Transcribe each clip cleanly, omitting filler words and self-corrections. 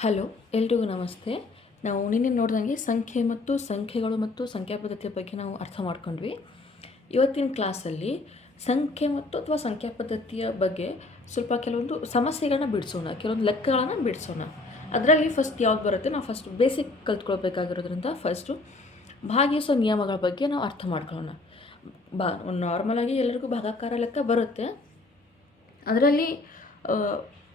Hello, ಎಲ್ರಿಗೂ ನಮಸ್ತೆ. ನಾವು ನಿನ್ನೆ ನೋಡಿದಂಗೆ ಸಂಖ್ಯೆ ಮತ್ತು ಸಂಖ್ಯೆಗಳು ಮತ್ತು ಸಂಖ್ಯಾ ಪದ್ಧತಿಯ ಬಗ್ಗೆ ನಾವು ಅರ್ಥ ಮಾಡ್ಕೊಂಡ್ವಿ. ಇವತ್ತಿನ ಕ್ಲಾಸಲ್ಲಿ ಸಂಖ್ಯೆ ಮತ್ತು ಅಥವಾ ಸಂಖ್ಯಾ ಪದ್ಧತಿಯ ಬಗ್ಗೆ ಸ್ವಲ್ಪ ಕೆಲವೊಂದು ಸಮಸ್ಯೆಗಳನ್ನ ಬಿಡಿಸೋಣ, ಕೆಲವೊಂದು ಲೆಕ್ಕಗಳನ್ನು ಬಿಡಿಸೋಣ. ಅದರಲ್ಲಿ ಫಸ್ಟ್ ಯಾವ್ದು ಬರುತ್ತೆ, ನಾವು ಫಸ್ಟ್ ಬೇಸಿಕ್ ಕಲ್ತ್ಕೊಳ್ಬೇಕಾಗಿರೋದ್ರಿಂದ ಫಸ್ಟು ಭಾಗಿಸೋ ನಿಯಮಗಳ ಬಗ್ಗೆ ನಾವು ಅರ್ಥ ಮಾಡ್ಕೊಳ್ಳೋಣ. ನಾರ್ಮಲಾಗಿ ಎಲ್ಲರಿಗೂ ಭಾಗಾಕಾರ ಲೆಕ್ಕ ಬರುತ್ತೆ. ಅದರಲ್ಲಿ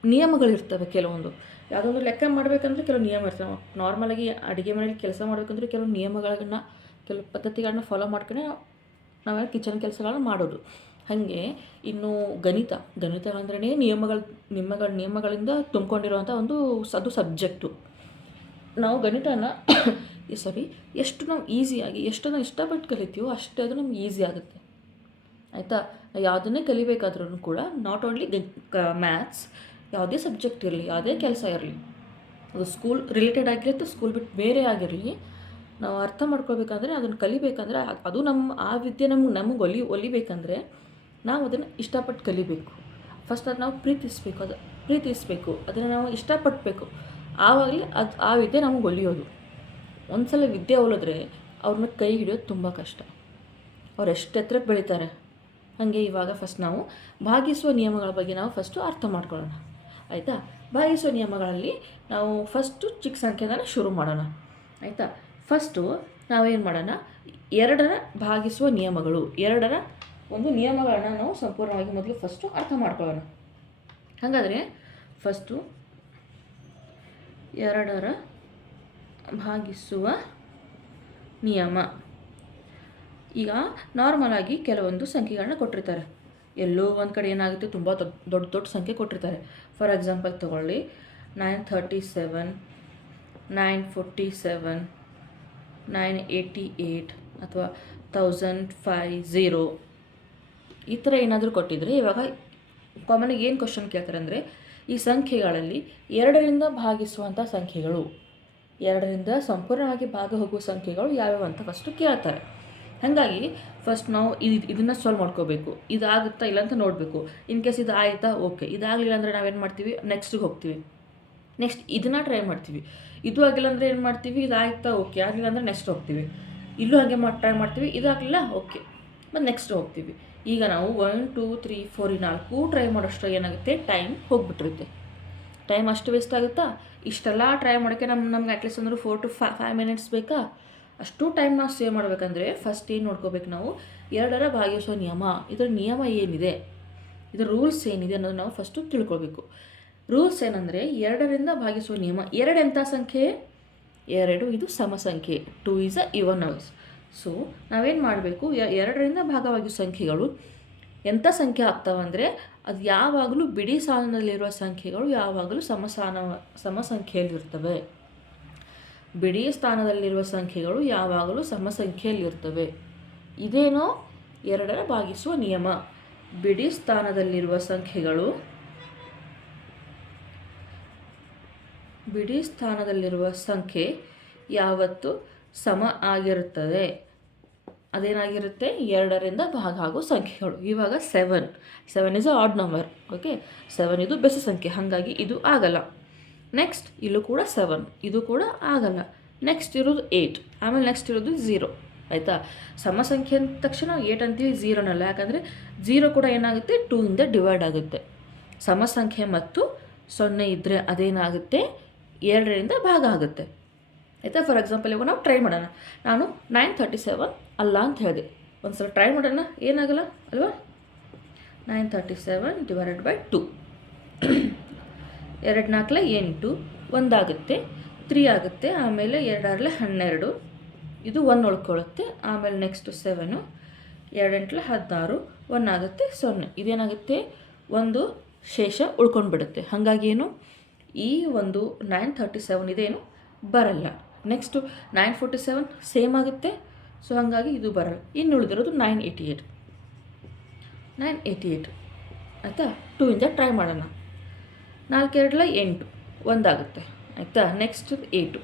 ನಿಯಮಗಳಿರ್ತವೆ ಕೆಲವೊಂದು. ಯಾವುದೊಂದು ಲೆಕ್ಕ ಮಾಡಬೇಕಂದ್ರೆ ಕೆಲವು ನಿಯಮ ಇರ್ತವೆ. ನಾರ್ಮಲಾಗಿ ಅಡುಗೆ ಮನೇಲಿ ಕೆಲಸ ಮಾಡಬೇಕಂದ್ರೆ ಕೆಲವು ನಿಯಮಗಳನ್ನ, ಕೆಲವು ಪದ್ಧತಿಗಳನ್ನ ಫಾಲೋ ಮಾಡ್ಕೊಂಡೆ ನಾವೇ ಕಿಚನ್ ಕೆಲಸಗಳನ್ನ ಮಾಡೋದು. ಹಾಗೆ ಇನ್ನು ಗಣಿತ ಅಂದ್ರೇ ನಿಯಮಗಳಿಂದ ತುಂಬಿಕೊಂಡಿರುವಂಥ ಅದು ಸಬ್ಜೆಕ್ಟು. ನಾವು ಗಣಿತನ ಎಷ್ಟು ನಾವು ಈಸಿಯಾಗಿ, ಎಷ್ಟು ನಾವು ಇಷ್ಟಪಟ್ಟು ಕಲಿತೀವೋ ಅಷ್ಟೇ ಅದು ನಮ್ಗೆ ಈಸಿ ಆಗುತ್ತೆ. ಆಯಿತಾ? ಯಾವುದನ್ನೇ ಕಲಿಬೇಕಾದ್ರೂ ಕೂಡ ನಾಟ್ ಓನ್ಲಿ ಮ್ಯಾಥ್ಸ್, ಯಾವುದೇ ಸಬ್ಜೆಕ್ಟ್ ಇರಲಿ, ಯಾವುದೇ ಕೆಲಸ ಇರಲಿ, ಅದು ಸ್ಕೂಲ್ ರಿಲೇಟೆಡ್ ಆಗಿರುತ್ತೆ, ಸ್ಕೂಲ್ ಬಿಟ್ಟು ಬೇರೆ ಆಗಿರಲಿ, ನಾವು ಅರ್ಥ ಮಾಡ್ಕೊಳ್ಬೇಕಂದ್ರೆ, ಅದನ್ನು ಕಲಿಬೇಕಂದ್ರೆ, ಅದು ಆ ವಿದ್ಯೆ ನಮಗೆ ಒಲಿಬೇಕಂದ್ರೆ ನಾವು ಅದನ್ನು ಇಷ್ಟಪಟ್ಟು ಕಲಿಬೇಕು. ಫಸ್ಟ್ ಅದು ನಾವು ಪ್ರೀತಿಸಬೇಕು, ಅದನ್ನು ನಾವು ಇಷ್ಟಪಡಬೇಕು. ಆವಾಗಲೇ ಆ ವಿದ್ಯೆ ನಮಗೆ ಒಲಿಯೋದು. ಒಂದು ಸಲ ವಿದ್ಯೆ ಒಲಿದ್ರೆ ಅವ್ರನ್ನ ಕೈ ಹಿಡಿಯೋದು ತುಂಬ ಕಷ್ಟ. ಅವ್ರು ಎಷ್ಟು ಎತ್ತರಕ್ಕೆ ಬೆಳೀತಾರೆ. ಹಾಗೆ ಇವಾಗ ಫಸ್ಟ್ ನಾವು ಭಾಗಿಸುವ ನಿಯಮಗಳ ಬಗ್ಗೆ ನಾವು ಫಸ್ಟು ಅರ್ಥ ಮಾಡ್ಕೊಳ್ಳೋಣ. ಆಯಿತಾ? ಭಾಗಿಸುವ ನಿಯಮಗಳಲ್ಲಿ ನಾವು ಫಸ್ಟು ಚಿಕ್ಕ ಸಂಖ್ಯೆನ ಶುರು ಮಾಡೋಣ. ಆಯಿತಾ? ಫಸ್ಟು ನಾವೇನು ಮಾಡೋಣ, 2ರ ಭಾಗಿಸುವ ನಿಯಮಗಳು, 2ರ ಒಂದು ನಿಯಮಗಳನ್ನ ನಾವು ಸಂಪೂರ್ಣವಾಗಿ ಮೊದಲು ಫಸ್ಟು ಅರ್ಥ ಮಾಡ್ಕೊಳ್ಳೋಣ. ಹಾಗಾದರೆ ಫಸ್ಟು 2ರ ಭಾಗಿಸುವ ನಿಯಮ. ಈಗ ನಾರ್ಮಲಾಗಿ ಕೆಲವೊಂದು ಸಂಖ್ಯೆಗಳನ್ನ ಕೊಟ್ಟಿರ್ತಾರೆ. ಎಲ್ಲೋ ಒಂದು ಕಡೆ ಏನಾಗುತ್ತೆ, ತುಂಬ ದೊಡ್ಡ ಸಂಖ್ಯೆ ಕೊಟ್ಟಿರ್ತಾರೆ. ಫಾರ್ ಎಕ್ಸಾಂಪಲ್ ತೊಗೊಳ್ಳಿ, 937, 947, 988 ಅಥವಾ 1050 ಈ ಥರ ಏನಾದರೂ ಕೊಟ್ಟಿದ್ರೆ, ಇವಾಗ ಕಾಮನಾಗಿ ಏನು ಕ್ವಶನ್ ಕೇಳ್ತಾರೆ ಅಂದರೆ, ಈ ಸಂಖ್ಯೆಗಳಲ್ಲಿ 2ರಿಂದ ಭಾಗಿಸುವಂಥ ಸಂಖ್ಯೆಗಳು, 2ರಿಂದ ಸಂಪೂರ್ಣವಾಗಿ ಭಾಗ ಹೋಗುವ ಸಂಖ್ಯೆಗಳು ಯಾವ್ಯಾವ ಅಂತ ಫಸ್ಟು ಕೇಳ್ತಾರೆ. ಹಾಗಾಗಿ ಫಸ್ಟ್ ನಾವು ಇದನ್ನು ಸಾಲ್ವ್ ಮಾಡ್ಕೋಬೇಕು. ಇದಾಗುತ್ತಾ ಇಲ್ಲ ಅಂತ ನೋಡಬೇಕು. ಇನ್ ಕೇಸ್ ಇದು ಆಯಿತಾ, ಓಕೆ. ಇದಾಗಲಿಲ್ಲ ಅಂದರೆ ನಾವೇನು ಮಾಡ್ತೀವಿ, ನೆಕ್ಸ್ಟಿಗೆ ಹೋಗ್ತೀವಿ. ನೆಕ್ಸ್ಟ್ ಇದನ್ನು ಟ್ರೈ ಮಾಡ್ತೀವಿ. ಇದು ಆಗಿಲ್ಲ ಅಂದರೆ ಏನು ಮಾಡ್ತೀವಿ, ಇದಾಯ್ತಾ, ಓಕೆ. ಆಗಲಿಲ್ಲ ಅಂದರೆ ನೆಕ್ಸ್ಟ್ ಹೋಗ್ತೀವಿ. ಇಲ್ಲೂ ಹಾಗೆ ಟ್ರೈ ಮಾಡ್ತೀವಿ. ಇದಾಗಲಿಲ್ಲ, ಓಕೆ, ಮತ್ತು ನೆಕ್ಸ್ಟ್ ಹೋಗ್ತೀವಿ. ಈಗ ನಾವು 1 2 3 4 4 ಟ್ರೈ ಮಾಡೋಷ್ಟು ಏನಾಗುತ್ತೆ, ಟೈಮ್ ಹೋಗ್ಬಿಟ್ಟಿರುತ್ತೆ. ಟೈಮ್ ಅಷ್ಟು ವೇಸ್ಟ್ ಆಗುತ್ತಾ? ಇಷ್ಟೆಲ್ಲ ಟ್ರೈ ಮಾಡೋಕ್ಕೆ ನಮ್ಗೆ ಅಟ್ಲೀಸ್ಟ್ ಅಂದ್ರೆ 4 to 5 minutes ಬೇಕಾ? ಅಷ್ಟು ಟೈಮ್ ನಾವು ಸೇವ್ ಮಾಡಬೇಕಂದ್ರೆ ಫಸ್ಟ್ ಏನು ನೋಡ್ಕೋಬೇಕು ನಾವು, 2ರ ಭಾಗಿಸೋ ನಿಯಮ. ಇದರ ನಿಯಮ ಏನಿದೆ, ಇದರ ರೂಲ್ಸ್ ಏನಿದೆ ಅನ್ನೋದು ನಾವು ಫಸ್ಟು ತಿಳ್ಕೊಳ್ಬೇಕು. ರೂಲ್ಸ್ ಏನಂದರೆ, 2ರಿಂದ ಭಾಗಿಸುವ ನಿಯಮ. 2 ಎಂಥ ಸಂಖ್ಯೆ? 2 ಇದು ಸಮ ಸಂಖ್ಯೆ. 2 is a even numbers. So ನಾವೇನು ಮಾಡಬೇಕು, 2ರಿಂದ ಭಾಗವಾಗಿರೋ ಸಂಖ್ಯೆಗಳು ಎಂಥ ಸಂಖ್ಯೆ ಆಗ್ತಾವಂದರೆ, ಅದು ಯಾವಾಗಲೂ ಬಿಡಿ ಸಾಲಿನಲ್ಲಿರುವ ಸಂಖ್ಯೆಗಳು ಯಾವಾಗಲೂ ಸಮ ಸಂಖ್ಯೆಯಲ್ಲಿರ್ತವೆ. ಬಿಡಿ ಸ್ಥಾನದಲ್ಲಿರುವ ಸಂಖ್ಯೆಗಳು ಯಾವಾಗಲೂ ಸಮ ಸಂಖ್ಯೆಯಲ್ಲಿರ್ತವೆ. ಇದೇನೋ 2ರ ಭಾಗಿಸುವ ನಿಯಮ. ಬಿಡಿ ಸ್ಥಾನದಲ್ಲಿರುವ ಸಂಖ್ಯೆ ಯಾವತ್ತು ಸಮ ಆಗಿರುತ್ತದೆ. ಅದೇನಾಗಿರುತ್ತೆ, 2ರಿಂದ ಭಾಗ ಆಗೋ ಸಂಖ್ಯೆಗಳು. ಇವಾಗ 7 is a odd number. Okay, 7 ಇದು ಬೆಸ ಸಂಖ್ಯೆ, ಹಾಗಾಗಿ ಇದು ಆಗಲ್ಲ. ನೆಕ್ಸ್ಟ್ ಇಲ್ಲೂ ಕೂಡ 7, ಇದು ಕೂಡ ಆಗಲ್ಲ. ನೆಕ್ಸ್ಟ್ ಇರೋದು 8, ಆಮೇಲೆ ನೆಕ್ಸ್ಟ್ ಇರೋದು 0. ಆಯಿತಾ? ಸಮ ಸಂಖ್ಯೆ ಅಂದ ತಕ್ಷಣ 8 ಅಂತೀವಿ, 0ನಲ್ಲ. ಯಾಕಂದರೆ 0 ಕೂಡ ಏನಾಗುತ್ತೆ, 2ಇಂದ ಡಿವೈಡ್ ಆಗುತ್ತೆ. ಸಮ ಸಂಖ್ಯೆ ಮತ್ತು 0 ಇದ್ದರೆ ಅದೇನಾಗುತ್ತೆ, 2ರಿಂದ ಭಾಗ ಆಗುತ್ತೆ. ಆಯಿತಾ? ಫಾರ್ ಎಕ್ಸಾಂಪಲ್ ಇವಾಗ ನಾವು ಟ್ರೈ ಮಾಡೋಣ. ನಾನು 937 ಅಲ್ಲ ಅಂತ ಹೇಳಿದೆ. ಒಂದು ಸಲ ಟ್ರೈ ಮಾಡೋಣ, ಏನಾಗಲ್ಲ ಅಲ್ವಾ? 937 ಡಿವೈಡೆಡ್ ಬೈ 2, 2 4 8, 1 ಆಗುತ್ತೆ, 3 ಆಗುತ್ತೆ, ಆಮೇಲೆ 2 6 12, ಇದು 1 ಉಳ್ಕೊಳ್ಳುತ್ತೆ, ಆಮೇಲೆ ನೆಕ್ಸ್ಟು 7, 2 8 16, 1 ಆಗುತ್ತೆ, 0. ಇದೇನಾಗುತ್ತೆ, ಒಂದು ಶೇಷ ಉಳ್ಕೊಂಡ್ಬಿಡುತ್ತೆ. ಹಾಗಾಗಿ ಏನು, ಈ ಒಂದು 937 ಇದೇನು ಬರಲ್ಲ. ನೆಕ್ಸ್ಟು 947 ಸೇಮ್ ಆಗುತ್ತೆ. ಸೊ ಹಾಗಾಗಿ ಇದು ಬರಲ್ಲ. ಇನ್ನು ಉಳಿದಿರೋದು 988. ಆಯಿತಾ? 2ಇಂದ ಟ್ರೈ ಮಾಡೋಣ. 4 2 8, 1 ಆಗುತ್ತೆ. ಆಯಿತಾ? Next 8,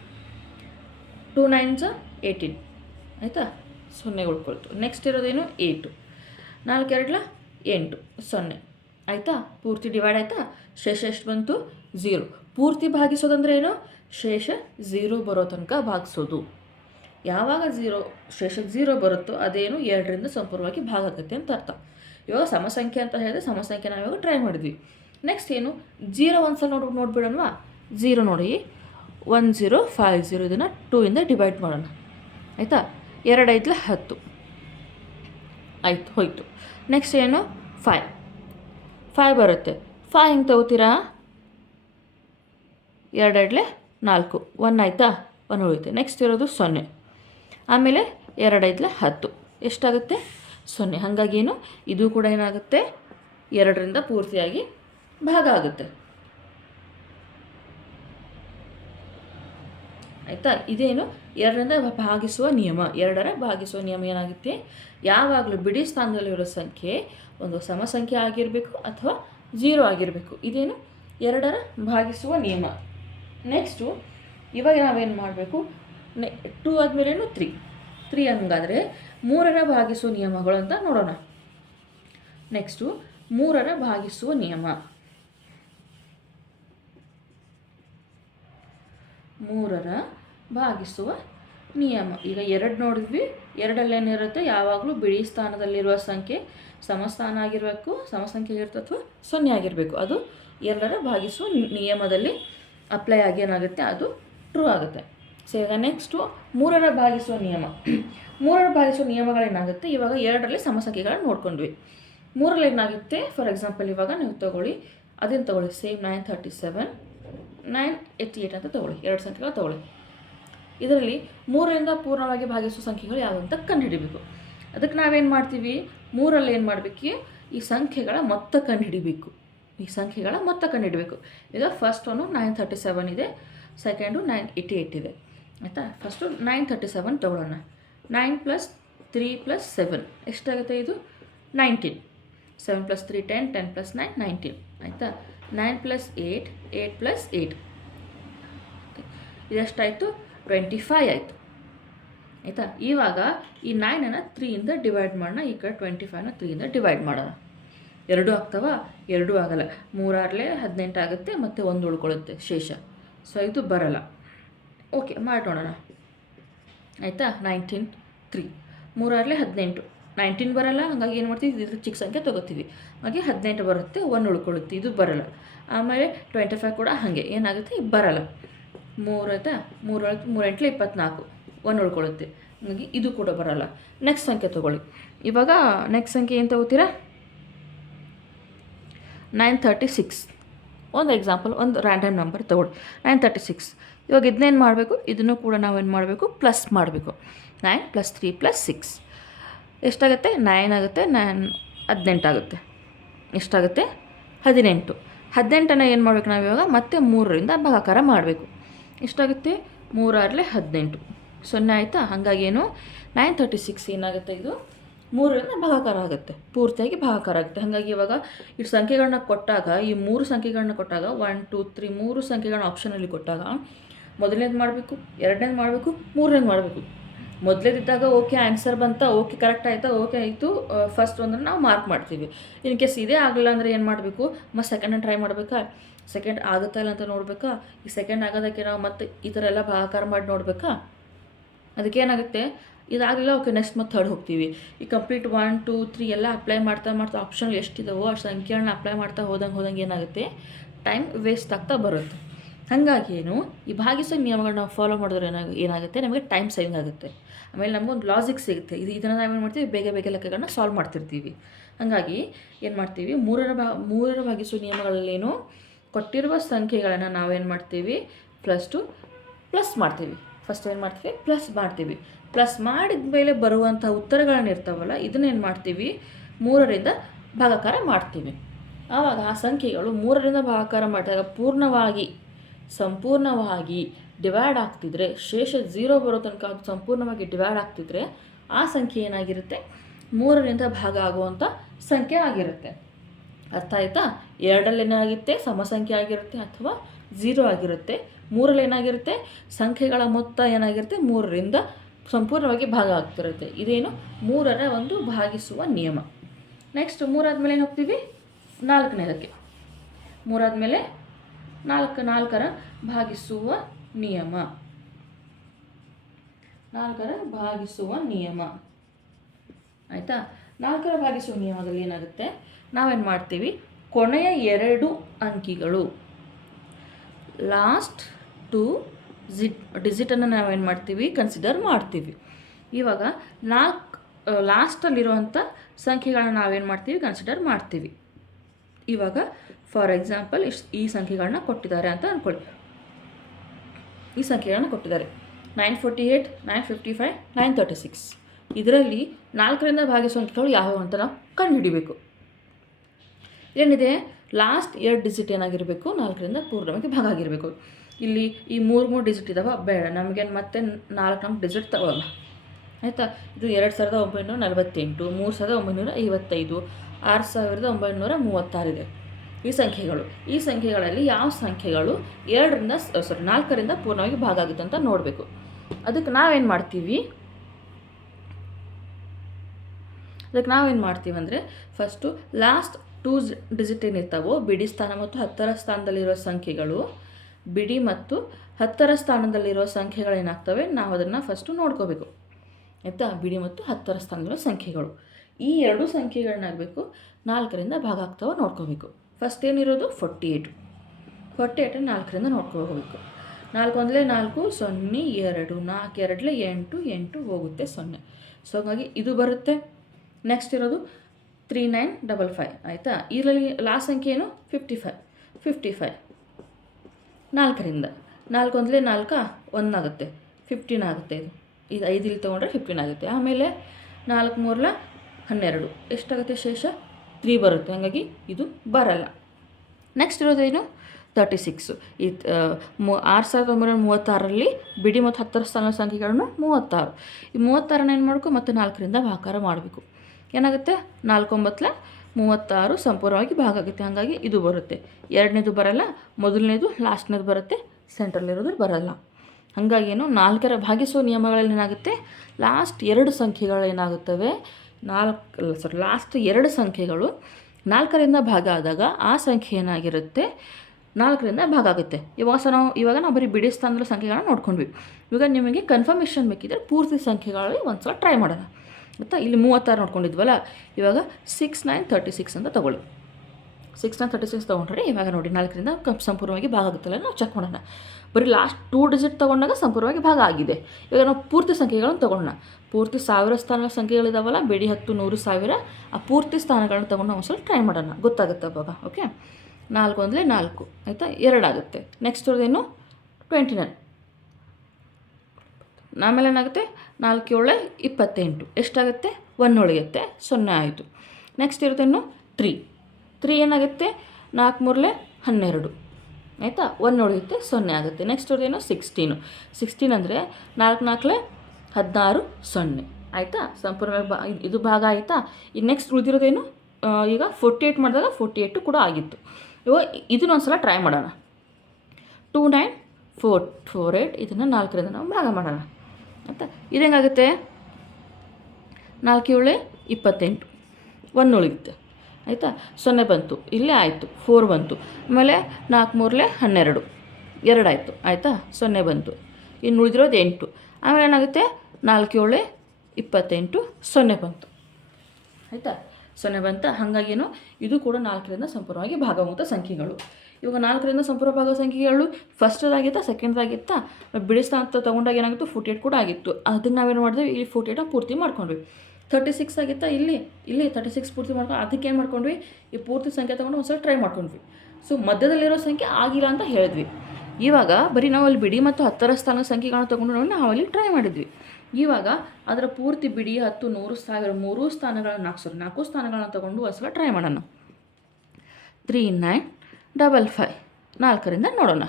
2 9s 18. ಆಯಿತಾ? 0 ಉಳ್ಕೊಳ್ತು. ನೆಕ್ಸ್ಟ್ ಇರೋದೇನು 8, 4 2 8, 0. ಆಯಿತಾ? ಪೂರ್ತಿ ಡಿವೈಡ್ ಆಯಿತಾ? ಶೇಷ ಎಷ್ಟು ಬಂತು? 0. ಪೂರ್ತಿ ಭಾಗಿಸೋದಂದ್ರೆ ಏನು? ಶೇಷ 0 ಬರೋ ತನಕ ಭಾಗಿಸೋದು. ಯಾವಾಗ ಶೇಷಕ್ಕೆ 0 ಬರುತ್ತೋ ಅದೇನು 2ರಿಂದ ಸಂಪೂರ್ಣವಾಗಿ ಭಾಗ ಆಗುತ್ತೆ ಅಂತ ಅರ್ಥ. ಇವಾಗ ಸಮಸಂಖ್ಯೆ ಅಂತ ಹೇಳಿದ್ರೆ ಸಮಸಂಖ್ಯೆ ನಾವು ಇವಾಗ ಟ್ರೈ ಮಾಡಿದ್ವಿ. ನೆಕ್ಸ್ಟ್ ಏನು? 0 ಒಂದು ಸಲ ನೋಡ್ಬಿಡೋಣವಾ? 0 ನೋಡಿ, 1050 ಇದನ್ನು 2ಇಂದ ಡಿವೈಡ್ ಮಾಡೋಣ. ಆಯಿತಾ? 2 5 10 ಆಯಿತು, ಹೋಯಿತು. ನೆಕ್ಸ್ಟ್ ಏನು? 5 ಬರುತ್ತೆ. 5 ಹೆಂಗೆ ತಗೋತೀರಾ? 2 2 4 1 ಆಯಿತಾ? 1 ಉಳಿಯುತ್ತೆ. ನೆಕ್ಸ್ಟ್ ಇರೋದು 0. ಆಮೇಲೆ 2 5 10 ಎಷ್ಟಾಗುತ್ತೆ? 0. ಹಾಗಾಗೇನು ಇದು ಕೂಡ ಏನಾಗುತ್ತೆ? 2ರಿಂದ ಪೂರ್ತಿಯಾಗಿ ಭಾಗ ಆಗುತ್ತೆ. ಆಯಿತಾ? ಇದೇನು? 2ರಿಂದ ಭಾಗಿಸುವ ನಿಯಮ. 2ರ ಭಾಗಿಸುವ ನಿಯಮ ಏನಾಗುತ್ತೆ? ಯಾವಾಗಲೂ ಬಿಡಿ ಸ್ಥಾನದಲ್ಲಿರೋ ಸಂಖ್ಯೆ ಒಂದು ಸಮಸಂಖ್ಯೆ ಆಗಿರಬೇಕು ಅಥವಾ 0 ಆಗಿರಬೇಕು. ಇದೇನು? 2ರ ಭಾಗಿಸುವ ನಿಯಮ. ನೆಕ್ಸ್ಟು ಇವಾಗ ನಾವೇನು ಮಾಡಬೇಕು? 2 ಆದಮೇಲೇನು 3 ಹಂಗಾದರೆ 3ರ ಭಾಗಿಸುವ ನಿಯಮಗಳು ಅಂತ ನೋಡೋಣ. ನೆಕ್ಸ್ಟು 3ರ ಭಾಗಿಸುವ ನಿಯಮ. 3ರ ಭಾಗಿಸುವ ನಿಯಮ. ಈಗ 2 ನೋಡಿದ್ವಿ. 2ರಲ್ಲೇನಿರುತ್ತೆ? ಯಾವಾಗಲೂ ಬಿಡಿ ಸ್ಥಾನದಲ್ಲಿರುವ ಸಂಖ್ಯೆ ಸಮಸ್ಥಾನ ಆಗಿರಬೇಕು, ಸಮಸಂಖ್ಯೆ ಆಗಿರುತ್ತೆ ಅಥವಾ 0 ಆಗಿರಬೇಕು. ಅದು 2ರ ಭಾಗಿಸುವ ನಿಯಮದಲ್ಲಿ ಅಪ್ಲೈ ಆಗಿ ಏನಾಗುತ್ತೆ? ಅದು ಟ್ರೂ ಆಗುತ್ತೆ. ಸೊ ಈಗ ನೆಕ್ಸ್ಟು 3ರ ಭಾಗಿಸುವ ನಿಯಮ. 3ರ ಭಾಗಿಸುವ ನಿಯಮಗಳೇನಾಗುತ್ತೆ? ಇವಾಗ 2ರಲ್ಲಿ ಸಮಸಂಖ್ಯೆಗಳನ್ನ ನೋಡ್ಕೊಂಡ್ವಿ. 3ರಲ್ಲಿ ಏನಾಗುತ್ತೆ? ಫಾರ್ ಎಕ್ಸಾಂಪಲ್ ಇವಾಗ ನೀವು ತೊಗೊಳ್ಳಿ, ಅದನ್ನು ತೊಗೊಳ್ಳಿ. ಸೇಮ್ 937 988 ಅಂತ ತೊಗೊಳ್ಳಿ. 2 ಸಂಖ್ಯೆಗಳು ತೊಗೊಳ್ಳಿ. ಇದರಲ್ಲಿ 3ರಿಂದ ಪೂರ್ಣವಾಗಿ ಭಾಗಿಸುವ ಸಂಖ್ಯೆಗಳು ಯಾವುವು ಅಂತ ಕಂಡುಹಿಡಿಬೇಕು. ಅದಕ್ಕೆ ನಾವೇನು ಮಾಡ್ತೀವಿ? 3ರಲ್ಲಿ ಏನು ಮಾಡಬೇಕು? ಈ ಸಂಖ್ಯೆಗಳ ಮೊತ್ತ ಕಂಡುಹಿಡಿಬೇಕು. ಈಗ ಫಸ್ಟ್ ಒಂದು 937 ಇದೆ, ಸೆಕೆಂಡು 988 ಇದೆ. ಆಯಿತಾ? ಫಸ್ಟು 937 ತೊಗೊಳ್ಳೋಣ. 9 + 3 + 7 ಎಷ್ಟಾಗುತ್ತೆ? ಇದು 19. 7 + 3 10, 10 + 9 19. ಆಯಿತಾ? 9 + 8 8 + 8 ಇದೆಷ್ಟಾಯಿತು? 25 ಆಯಿತು. ಆಯಿತಾ? ಇವಾಗ ಈ 9ಅನ್ನು 3ಇಂದ ಡಿವೈಡ್ ಮಾಡೋಣ. ಈ ಕಡೆ 25ನ 3ಇಂದ ಡಿವೈಡ್ ಮಾಡೋಣ. 2 ಆಗ್ತವಾ? 2 ಆಗಲ್ಲ. 3 6 18 ಆಗುತ್ತೆ, ಮತ್ತು 1 ಉಳ್ಕೊಳ್ಳುತ್ತೆ ಶೇಷ. ಸೊ ಇದು ಬರಲ್ಲ. ಓಕೆ, ಮಾಡೋಣ. ಆಯಿತಾ? 19 3 3 6 18 19 ಬರಲ್ಲ. ಹಾಗಾಗಿ ಏನು ಮಾಡ್ತೀವಿ? ಇದು ಚಿಕ್ಕ ಸಂಖ್ಯೆ ತೊಗೋತೀವಿ. ಹಾಗೆ 18 ಬರುತ್ತೆ, 1 ಉಳ್ಕೊಳ್ಳುತ್ತೆ, ಇದು ಬರಲ್ಲ. ಆಮೇಲೆ 25 ಕೂಡ ಹಾಗೆ ಏನಾಗುತ್ತೆ? ಬರಲ್ಲ. 3 ಆಯಿತಾ? 3 8 24 1 ಉಳ್ಕೊಳ್ಳುತ್ತೆ, ಹಾಗಾಗಿ ಇದು ಕೂಡ ಬರಲ್ಲ. ನೆಕ್ಸ್ಟ್ ಸಂಖ್ಯೆ ತೊಗೊಳ್ಳಿ. ಇವಾಗ ನೆಕ್ಸ್ಟ್ ಸಂಖ್ಯೆ ಏನು ತೊಗೋತೀರಾ? 936. ಒಂದು ಎಕ್ಸಾಂಪಲ್, ಒಂದು ರ್ಯಾಂಡಮ್ ನಂಬರ್ ತೊಗೊಳ್ಳಿ. 936. ಇವಾಗ ಇದನ್ನೇನು ಮಾಡಬೇಕು? ಇದನ್ನು ಕೂಡ ನಾವೇನು ಮಾಡಬೇಕು? ಪ್ಲಸ್ ಮಾಡಬೇಕು. 9 + 3 + 6 ಎಷ್ಟಾಗುತ್ತೆ? 9 ಆಗುತ್ತೆ. 9 18 ಆಗುತ್ತೆ. ಎಷ್ಟಾಗುತ್ತೆ? 18. 18ಅನ್ನು ಏನು ಮಾಡಬೇಕು ನಾವು ಇವಾಗ? ಮತ್ತೆ 3ರಿಂದ ಭಾಗಾಕಾರ ಮಾಡಬೇಕು. ಎಷ್ಟಾಗುತ್ತೆ? 3 6 18 0 ಆಯಿತಾ? ಹಾಗಾಗಿ ಏನು? 936 ಏನಾಗುತ್ತೆ? ಇದು 3ರಿಂದ ಭಾಗಾಕಾರ ಆಗುತ್ತೆ, ಪೂರ್ತಿಯಾಗಿ ಭಾಗಾಕಾರ ಆಗುತ್ತೆ. ಹಾಗಾಗಿ ಇವಾಗ ಇಷ್ಟು ಸಂಖ್ಯೆಗಳನ್ನ ಕೊಟ್ಟಾಗ, ಈ 3 ಸಂಖ್ಯೆಗಳನ್ನ ಕೊಟ್ಟಾಗ 1 2 3 3 ಸಂಖ್ಯೆಗಳನ್ನ ಆಪ್ಷನಲ್ಲಿ ಕೊಟ್ಟಾಗ ಮೊದಲನೇದು ಮಾಡಬೇಕು, ಎರಡನೇದು ಮಾಡಬೇಕು, ಮೂರನೇದು ಮಾಡಬೇಕು. ಮೊದಲೇದಿದ್ದಾಗ ಓಕೆ ಆನ್ಸರ್ ಬಂತ, ಓಕೆ ಕರೆಕ್ಟ್ ಆಯಿತಾ, ಓಕೆ ಆಯಿತು, ಫಸ್ಟ್ ಒಂದನ್ನು ನಾವು ಮಾರ್ಕ್ ಮಾಡ್ತೀವಿ. ಇನ್ ಕೇಸ್ ಇದೇ ಆಗಲಿಲ್ಲ ಅಂದರೆ ಏನು ಮಾಡಬೇಕು? ಮತ್ತು ಸೆಕೆಂಡನ್ನು ಟ್ರೈ ಮಾಡಬೇಕಾ? ಸೆಕೆಂಡ್ ಆಗುತ್ತಾ ಇಲ್ಲ ಅಂತ ನೋಡಬೇಕಾ? ಈ ಸೆಕೆಂಡ್ ಆಗೋದಕ್ಕೆ ನಾವು ಮತ್ತೆ ಈ ಥರ ಎಲ್ಲ ಭಾಗಾಕಾರ ಮಾಡಿ ನೋಡಬೇಕಾ? ಅದಕ್ಕೇನಾಗುತ್ತೆ? ಇದಾಗಲಿಲ್ಲ, ಓಕೆ ನೆಕ್ಸ್ಟ್ ಮತ್ತು ಥರ್ಡ್ ಹೋಗ್ತೀವಿ. ಈ ಕಂಪ್ಲೀಟ್ 1 2 3 ಎಲ್ಲ ಅಪ್ಲೈ ಮಾಡ್ತಾ ಆಪ್ಷನ್ ಎಷ್ಟಿದಾವೋ ಅಷ್ಟು ಸಂಖ್ಯೆಗಳನ್ನ ಅಪ್ಲೈ ಮಾಡ್ತಾ ಹೋದಂಗೆ ಏನಾಗುತ್ತೆ? ಟೈಮ್ ವೇಸ್ಟ್ ಆಗ್ತಾ ಬರುತ್ತೆ. ಹಾಗಾಗಿ ಏನು? ಈ ಭಾಗಿಸೋ ನಿಯಮಗಳನ್ನ ನಾವು ಫಾಲೋ ಮಾಡಿದ್ರೆ ಏನಾಗುತ್ತೆ? ನಮಗೆ ಟೈಮ್ ಸೇವಿಂಗ್ ಆಗುತ್ತೆ. ಆಮೇಲೆ ನಮಗೊಂದು ಲಾಜಿಕ್ ಸಿಗುತ್ತೆ. ಇದನ್ನು ನಾವೇನು ಮಾಡ್ತೀವಿ? ಬೇಗ ಲೆಕ್ಕಗಳನ್ನ ಸಾಲ್ವ್ ಮಾಡ್ತಿರ್ತೀವಿ. ಹಾಗಾಗಿ ಏನು ಮಾಡ್ತೀವಿ? ಮೂರರ ಭಾಗಿಸೋ ನಿಯಮಗಳಲ್ಲೇನು ಕೊಟ್ಟಿರುವ ಸಂಖ್ಯೆಗಳನ್ನು ನಾವೇನು ಮಾಡ್ತೀವಿ? ಪ್ಲಸ್ ಮಾಡ್ತೀವಿ. ಫಸ್ಟ್ ಏನು ಮಾಡ್ತೀವಿ? ಪ್ಲಸ್ ಮಾಡ್ತೀವಿ. ಪ್ಲಸ್ ಮಾಡಿದ ಮೇಲೆ ಬರುವಂಥ ಉತ್ತರಗಳನ್ನ ಇರ್ತಾವಲ್ಲ, ಇದನ್ನೇನು ಮಾಡ್ತೀವಿ? 3ರಿಂದ ಭಾಗಾಕಾರ ಮಾಡ್ತೀವಿ. ಆವಾಗ ಆ ಸಂಖ್ಯೆಗಳು 3ರಿಂದ ಭಾಗಾಕಾರ ಮಾಡಿದಾಗ ಸಂಪೂರ್ಣವಾಗಿ ಡಿವೈಡ್ ಆಗ್ತಿದ್ರೆ, ಶೇಷ 0 ಬರೋ ತನಕ ಅದು ಸಂಪೂರ್ಣವಾಗಿ ಡಿವೈಡ್ ಆಗ್ತಿದ್ರೆ ಆ ಸಂಖ್ಯೆ ಏನಾಗಿರುತ್ತೆ? 3ರಿಂದ ಭಾಗ ಆಗುವಂಥ ಸಂಖ್ಯೆ ಆಗಿರುತ್ತೆ. ಅರ್ಥ ಆಯಿತಾ? 2ರಲ್ಲಿ ಏನಾಗುತ್ತೆ? ಸಮಸಂಖ್ಯೆ ಆಗಿರುತ್ತೆ ಅಥವಾ 0 ಆಗಿರುತ್ತೆ. 3ರಲ್ಲಿ ಏನಾಗಿರುತ್ತೆ? ಸಂಖ್ಯೆಗಳ ಮೊತ್ತ ಏನಾಗಿರುತ್ತೆ? 3ರಿಂದ ಸಂಪೂರ್ಣವಾಗಿ ಭಾಗ ಆಗ್ತಿರುತ್ತೆ. ಇದೇನು? 3ರ ಒಂದು ಭಾಗಿಸುವ ನಿಯಮ. ನೆಕ್ಸ್ಟ್ 3 ಆದಮೇಲೆ ಏನು ಹೋಗ್ತೀವಿ? 4ನೇದಕ್ಕೆ. 3 ಆದಮೇಲೆ ನಾಲ್ಕರ ಭಾಗಿಸುವ ನಿಯಮ. ಆಯಿತಾ? 4ರ ಭಾಗಿಸುವ ನಿಯಮದಲ್ಲಿ ಏನಾಗುತ್ತೆ, ನಾವೇನು ಮಾಡ್ತೀವಿ, ಕೊನೆಯ 2 ಅಂಕಿಗಳು ಲಾಸ್ಟ್ 2 ಡಿಜಿಟನ್ನು ನಾವೇನು ಮಾಡ್ತೀವಿ, ಕನ್ಸಿಡರ್ ಮಾಡ್ತೀವಿ. ಇವಾಗ ಲಾಸ್ಟಲ್ಲಿರುವಂಥ ಸಂಖ್ಯೆಗಳನ್ನ ನಾವೇನು ಮಾಡ್ತೀವಿ, ಕನ್ಸಿಡರ್ ಮಾಡ್ತೀವಿ. ಇವಾಗ ಫಾರ್ ಎಕ್ಸಾಂಪಲ್ ಈ ಸಂಖ್ಯೆಗಳನ್ನ ಕೊಟ್ಟಿದ್ದಾರೆ ಅಂತ ಅಂದ್ಕೊಳ್ಳಿ. ಈ ಸಂಖ್ಯೆಗಳನ್ನ ಕೊಟ್ಟಿದ್ದಾರೆ 948, 955, 936. ಇದರಲ್ಲಿ 4ರಿಂದ ಭಾಗಿಸುವ ಅಂಕೆಗಳು ಯಾವುವು ಅಂತ ನಾವು ಕಂಡುಹಿಡಿಬೇಕು. ಏನಿದೆ, ಲಾಸ್ಟ್ 2 ಡಿಜಿಟ್ ಏನಾಗಿರಬೇಕು, 4ರಿಂದ ಪೂರ್ಣವಾಗಿ ಭಾಗ ಆಗಿರಬೇಕು. ಇಲ್ಲಿ ಈ 3 ಡಿಜಿಟ್ ಇದಾವೆ, ಬೇಡ, ನಮಗೇನು ಮತ್ತೆ 4 ಡಿಜಿಟ್ ತಗೊಳ್ಳೋಣ. ಆಯಿತಾ? ಇದು 2948, 3955, 6936 ಇದೆ ಈ ಸಂಖ್ಯೆಗಳು. ಈ ಸಂಖ್ಯೆಗಳಲ್ಲಿ ಯಾವ ಸಂಖ್ಯೆಗಳು 4ರಿಂದ ಪೂರ್ಣವಾಗಿ ಭಾಗ ಆಗುತ್ತೆ ಅಂತ ನೋಡಬೇಕು. ಅದಕ್ಕೆ ನಾವೇನು ಮಾಡ್ತೀವಿ ಅಂದರೆ ಫಸ್ಟು ಲಾಸ್ಟ್ 2 ಡಿಜಿಟ್ ಏನಿರ್ತಾವೋ, ಬಿಡಿ ಸ್ಥಾನ ಮತ್ತು 10ರ ಸ್ಥಾನದಲ್ಲಿರುವ ಸಂಖ್ಯೆಗಳು, ಬಿಡಿ ಮತ್ತು 10ರ ಸ್ಥಾನದಲ್ಲಿರುವ ಸಂಖ್ಯೆಗಳೇನಾಗ್ತವೆ, ನಾವು ಅದನ್ನು ಫಸ್ಟು ನೋಡ್ಕೋಬೇಕು. ಆಯಿತಾ? ಬಿಡಿ ಮತ್ತು 10ರ ಸ್ಥಾನದಲ್ಲಿರುವ ಸಂಖ್ಯೆಗಳು, ಈ 2 ಸಂಖ್ಯೆಗಳನ್ನಾಗಬೇಕು 4ರಿಂದ ಭಾಗ ಆಗ್ತಾವ ನೋಡ್ಕೋಬೇಕು. ಫಸ್ಟ್ ಏನಿರೋದು 48. 48 4ರಿಂದ ನೋಡ್ಕೋಬೇಕು. 4 1 4, 0 2, 4 2 8, 8 ಹೋಗುತ್ತೆ 0. ಸೊ ಹಾಗಾಗಿ ಇದು ಬರುತ್ತೆ. ನೆಕ್ಸ್ಟ್ ಇರೋದು 3955. ಆಯಿತಾ? ಇದರಲ್ಲಿ ಲಾಸ್ಟ್ ಸಂಖ್ಯೆ ಏನು, 55. 4ರಿಂದ 4 1 4, 1 ಆಗುತ್ತೆ, 15 ಆಗುತ್ತೆ. ಇದು 5 ಇಲ್ಲಿ ತೊಗೊಂಡ್ರೆ 15 ಆಗುತ್ತೆ. ಆಮೇಲೆ 4 3 12, ಎಷ್ಟಾಗುತ್ತೆ ಶೇಷ, 3 ಬರುತ್ತೆ. ಹಾಗಾಗಿ ಇದು ಬರಲ್ಲ. ನೆಕ್ಸ್ಟ್ ಇರೋದೇನು, 36. ಈ 6936ರಲ್ಲಿ ಬಿಡಿ ಮತ್ತು 10ರ ಸ್ಥಾನದ ಸಂಖ್ಯೆಗಳನ್ನು 36. ಈ 36ನ ಏನು ಮಾಡಬೇಕು, ಮತ್ತೆ 4ರಿಂದ ಭಾಗಾಕಾರ ಮಾಡಬೇಕು. ಏನಾಗುತ್ತೆ, 4 9 36 ಸಂಪೂರ್ಣವಾಗಿ ಭಾಗ ಆಗುತ್ತೆ. ಹಾಗಾಗಿ ಇದು ಬರುತ್ತೆ. 2ನೇದು ಬರಲ್ಲ, ಮೊದಲನೇದು ಲಾಸ್ಟ್ನೇದು ಬರುತ್ತೆ, ಸೆಂಟ್ರಲ್ಲಿರೋದು ಬರಲ್ಲ. ಹಾಗಾಗಿ ಏನು, 4ರ ಭಾಗಿಸುವ ನಿಯಮಗಳಲ್ಲಿ ಏನಾಗುತ್ತೆ, ಲಾಸ್ಟ್ 2 ಸಂಖ್ಯೆಗಳು ಏನಾಗುತ್ತವೆ, ಲಾಸ್ಟ್ 2 ಸಂಖ್ಯೆಗಳು 4ರಿಂದ ಭಾಗ ಆದಾಗ ಆ ಸಂಖ್ಯೆ ಏನಾಗಿರುತ್ತೆ, 4ರಿಂದ ಭಾಗ ಆಗುತ್ತೆ. ಇವಾಗ ನಾವು ಬರೀ ಬಿಡಿ ಸ್ಥಾನದ ಸಂಖ್ಯೆಗಳನ್ನ ನೋಡ್ಕೊಂಡ್ವಿ. ಇವಾಗ ನಿಮಗೆ ಕನ್ಫರ್ಮೇಷನ್ ಬೇಕಿದ್ರೆ ಪೂರ್ತಿ ಸಂಖ್ಯೆಗಳಲ್ಲಿ ಒಂದು ಸಲ ಟ್ರೈ ಮಾಡೋಣ. ಆಯಿತಾ? ಇಲ್ಲಿ 36 ನೋಡ್ಕೊಂಡಿದ್ವಲ್ಲ, ಇವಾಗ 6 9 36 ಅಂತ ತೊಗೊಳ್ಳಿ. 6 9 36 ತೊಗೊಂಡ್ರೆ ಇವಾಗ ನೋಡಿ 4ರಿಂದ ಸಂಪೂರ್ಣವಾಗಿ ಭಾಗ ಆಗುತ್ತಲ್ಲ, ನಾವು ಚೆಕ್ ಮಾಡೋಣ. ಬರೀ ಲಾಸ್ಟ್ 2 ಡಿಜಿಟ್ ತೊಗೊಂಡಾಗ ಸಂಪೂರ್ಣವಾಗಿ ಭಾಗ ಆಗಿದೆ. ಇವಾಗ ನಾವು ಪೂರ್ತಿ ಸಂಖ್ಯೆಗಳನ್ನು ತೊಗೊಳ್ಳೋಣ. ಪೂರ್ತಿ 1000 ಸ್ಥಾನದ ಸಂಖ್ಯೆಗಳಿದಾವಲ್ಲ, ಬೇಡಿ 10 100 1000, ಆ ಪೂರ್ತಿ ಸ್ಥಾನಗಳನ್ನ ತೊಗೊಂಡು ನಾವು ಒಂದ್ಸಲ ಟ್ರೈ ಮಾಡೋಣ, ಗೊತ್ತಾಗುತ್ತೆ ಅವಾಗ. ಓಕೆ, 4 1 4, ಆಯಿತಾ? 2 ಆಗುತ್ತೆ. ನೆಕ್ಸ್ಟ್ ಇರೋದೇನು, 29. ಆಮೇಲೆ ಏನಾಗುತ್ತೆ, 4 7 28, ಎಷ್ಟಾಗುತ್ತೆ, 1 ಉಳಿಯುತ್ತೆ, 0 ಆಯಿತು. ನೆಕ್ಸ್ಟ್ ಇರೋದೇನು, 3 ಏನಾಗುತ್ತೆ, 4 3 12, ಆಯಿತಾ? 1 ಉಳಿಯುತ್ತೆ, 0 ಆಗುತ್ತೆ. ನೆಕ್ಸ್ಟ್ ಇರೋದೇನು, 16 ಅಂದರೆ 4 4 16 0, ಆಯಿತಾ? ಸಂಪೂರ್ಣವಾಗಿ ಇದು ಭಾಗ ಆಯಿತಾ? ಈ ನೆಕ್ಸ್ಟ್ ಉಳಿದಿರೋದೇನು, ಈಗ 48 ಮಾಡಿದಾಗ 48 ಕೂಡ ಆಗಿತ್ತು. ಇವಾಗ ಇದನ್ನ ಒಂದು ಸಲ ಟ್ರೈ ಮಾಡೋಣ. 2 9 4 4 8, ಇದನ್ನು 4ರಿಂದ ನಾವು ಭಾಗ ಮಾಡೋಣ. ಆಯಿತಾ? ಇದು ಹೆಂಗಾಗುತ್ತೆ, 4 7 28, 1 ಉಳಿಯುತ್ತೆ, ಆಯಿತಾ? 0 ಬಂತು, ಇಲ್ಲೇ ಆಯಿತು, 4 ಬಂತು. ಆಮೇಲೆ 4 3 12, 2 ಆಯಿತು, ಆಯಿತಾ? 0 ಬಂತು. ಇನ್ನು ಉಳಿದಿರೋದು 8. ಆಮೇಲೆ ಏನಾಗುತ್ತೆ, 4 7 28, 0 ಬಂತು, ಆಯಿತಾ? 0 ಬಂತ. ಹಾಗಾಗಿಯೇನು ಇದು ಕೂಡ 4ರಿಂದ ಸಂಪೂರ್ಣವಾಗಿ ಭಾಗವಾಗುವಂಥ ಸಂಖ್ಯೆಗಳು. ಇವಾಗ 4ರಿಂದ ಸಂಪೂರ್ಣ ಭಾಗ ಸಂಖ್ಯೆಗಳು ಫಸ್ಟ್ದಾಗಿತ್ತಾ ಸೆಕೆಂಡ್ದಾಗಿತ್ತಾ, ಬಿಡಿಸ್ತಾ ಅಂತ ತೊಗೊಂಡಾಗ ಏನಾಗಿತ್ತು, 48 ಕೂಡ ಆಗಿತ್ತು. ಅದನ್ನು ನಾವೇನು ಮಾಡಿದ್ವಿ, ಇಲ್ಲಿ 48 ಪೂರ್ತಿ ಮಾಡ್ಕೊಂಡ್ವಿ. 36 ಆಗಿತ್ತಾ, ಇಲ್ಲಿ 36 ಪೂರ್ತಿ ಮಾಡ್ಕೊಂಡು ಅದಕ್ಕೆ ಏನು ಮಾಡ್ಕೊಂಡ್ವಿ, ಈ ಪೂರ್ತಿ ಸಂಖ್ಯೆ ತೊಗೊಂಡು ಒಂದು ಸಲ ಟ್ರೈ ಮಾಡ್ಕೊಂಡ್ವಿ. ಸೊ ಮಧ್ಯದಲ್ಲಿರೋ ಸಂಖ್ಯೆ ಆಗಿಲ್ಲ ಅಂತ ಹೇಳಿದ್ವಿ. ಇವಾಗ ಬರೀ ನಾವು ಅಲ್ಲಿ ಬಿಡಿ ಮತ್ತು 10ರ ಸ್ಥಾನದ ಸಂಖ್ಯೆಗಳನ್ನ ತೊಗೊಂಡು ನಾವು ಅಲ್ಲಿ ಟ್ರೈ ಮಾಡಿದ್ವಿ. ಇವಾಗ ಅದರ ಪೂರ್ತಿ ಬಿಡಿ 10 100 1000 3 ಸ್ಥಾನಗಳನ್ನ 4 ಸ್ಥಾನಗಳನ್ನ ತೊಗೊಂಡು ಒಂದು ಸಲ ಟ್ರೈ ಮಾಡೋಣ. 3 9 55, 4ರಿಂದ ನೋಡೋಣ.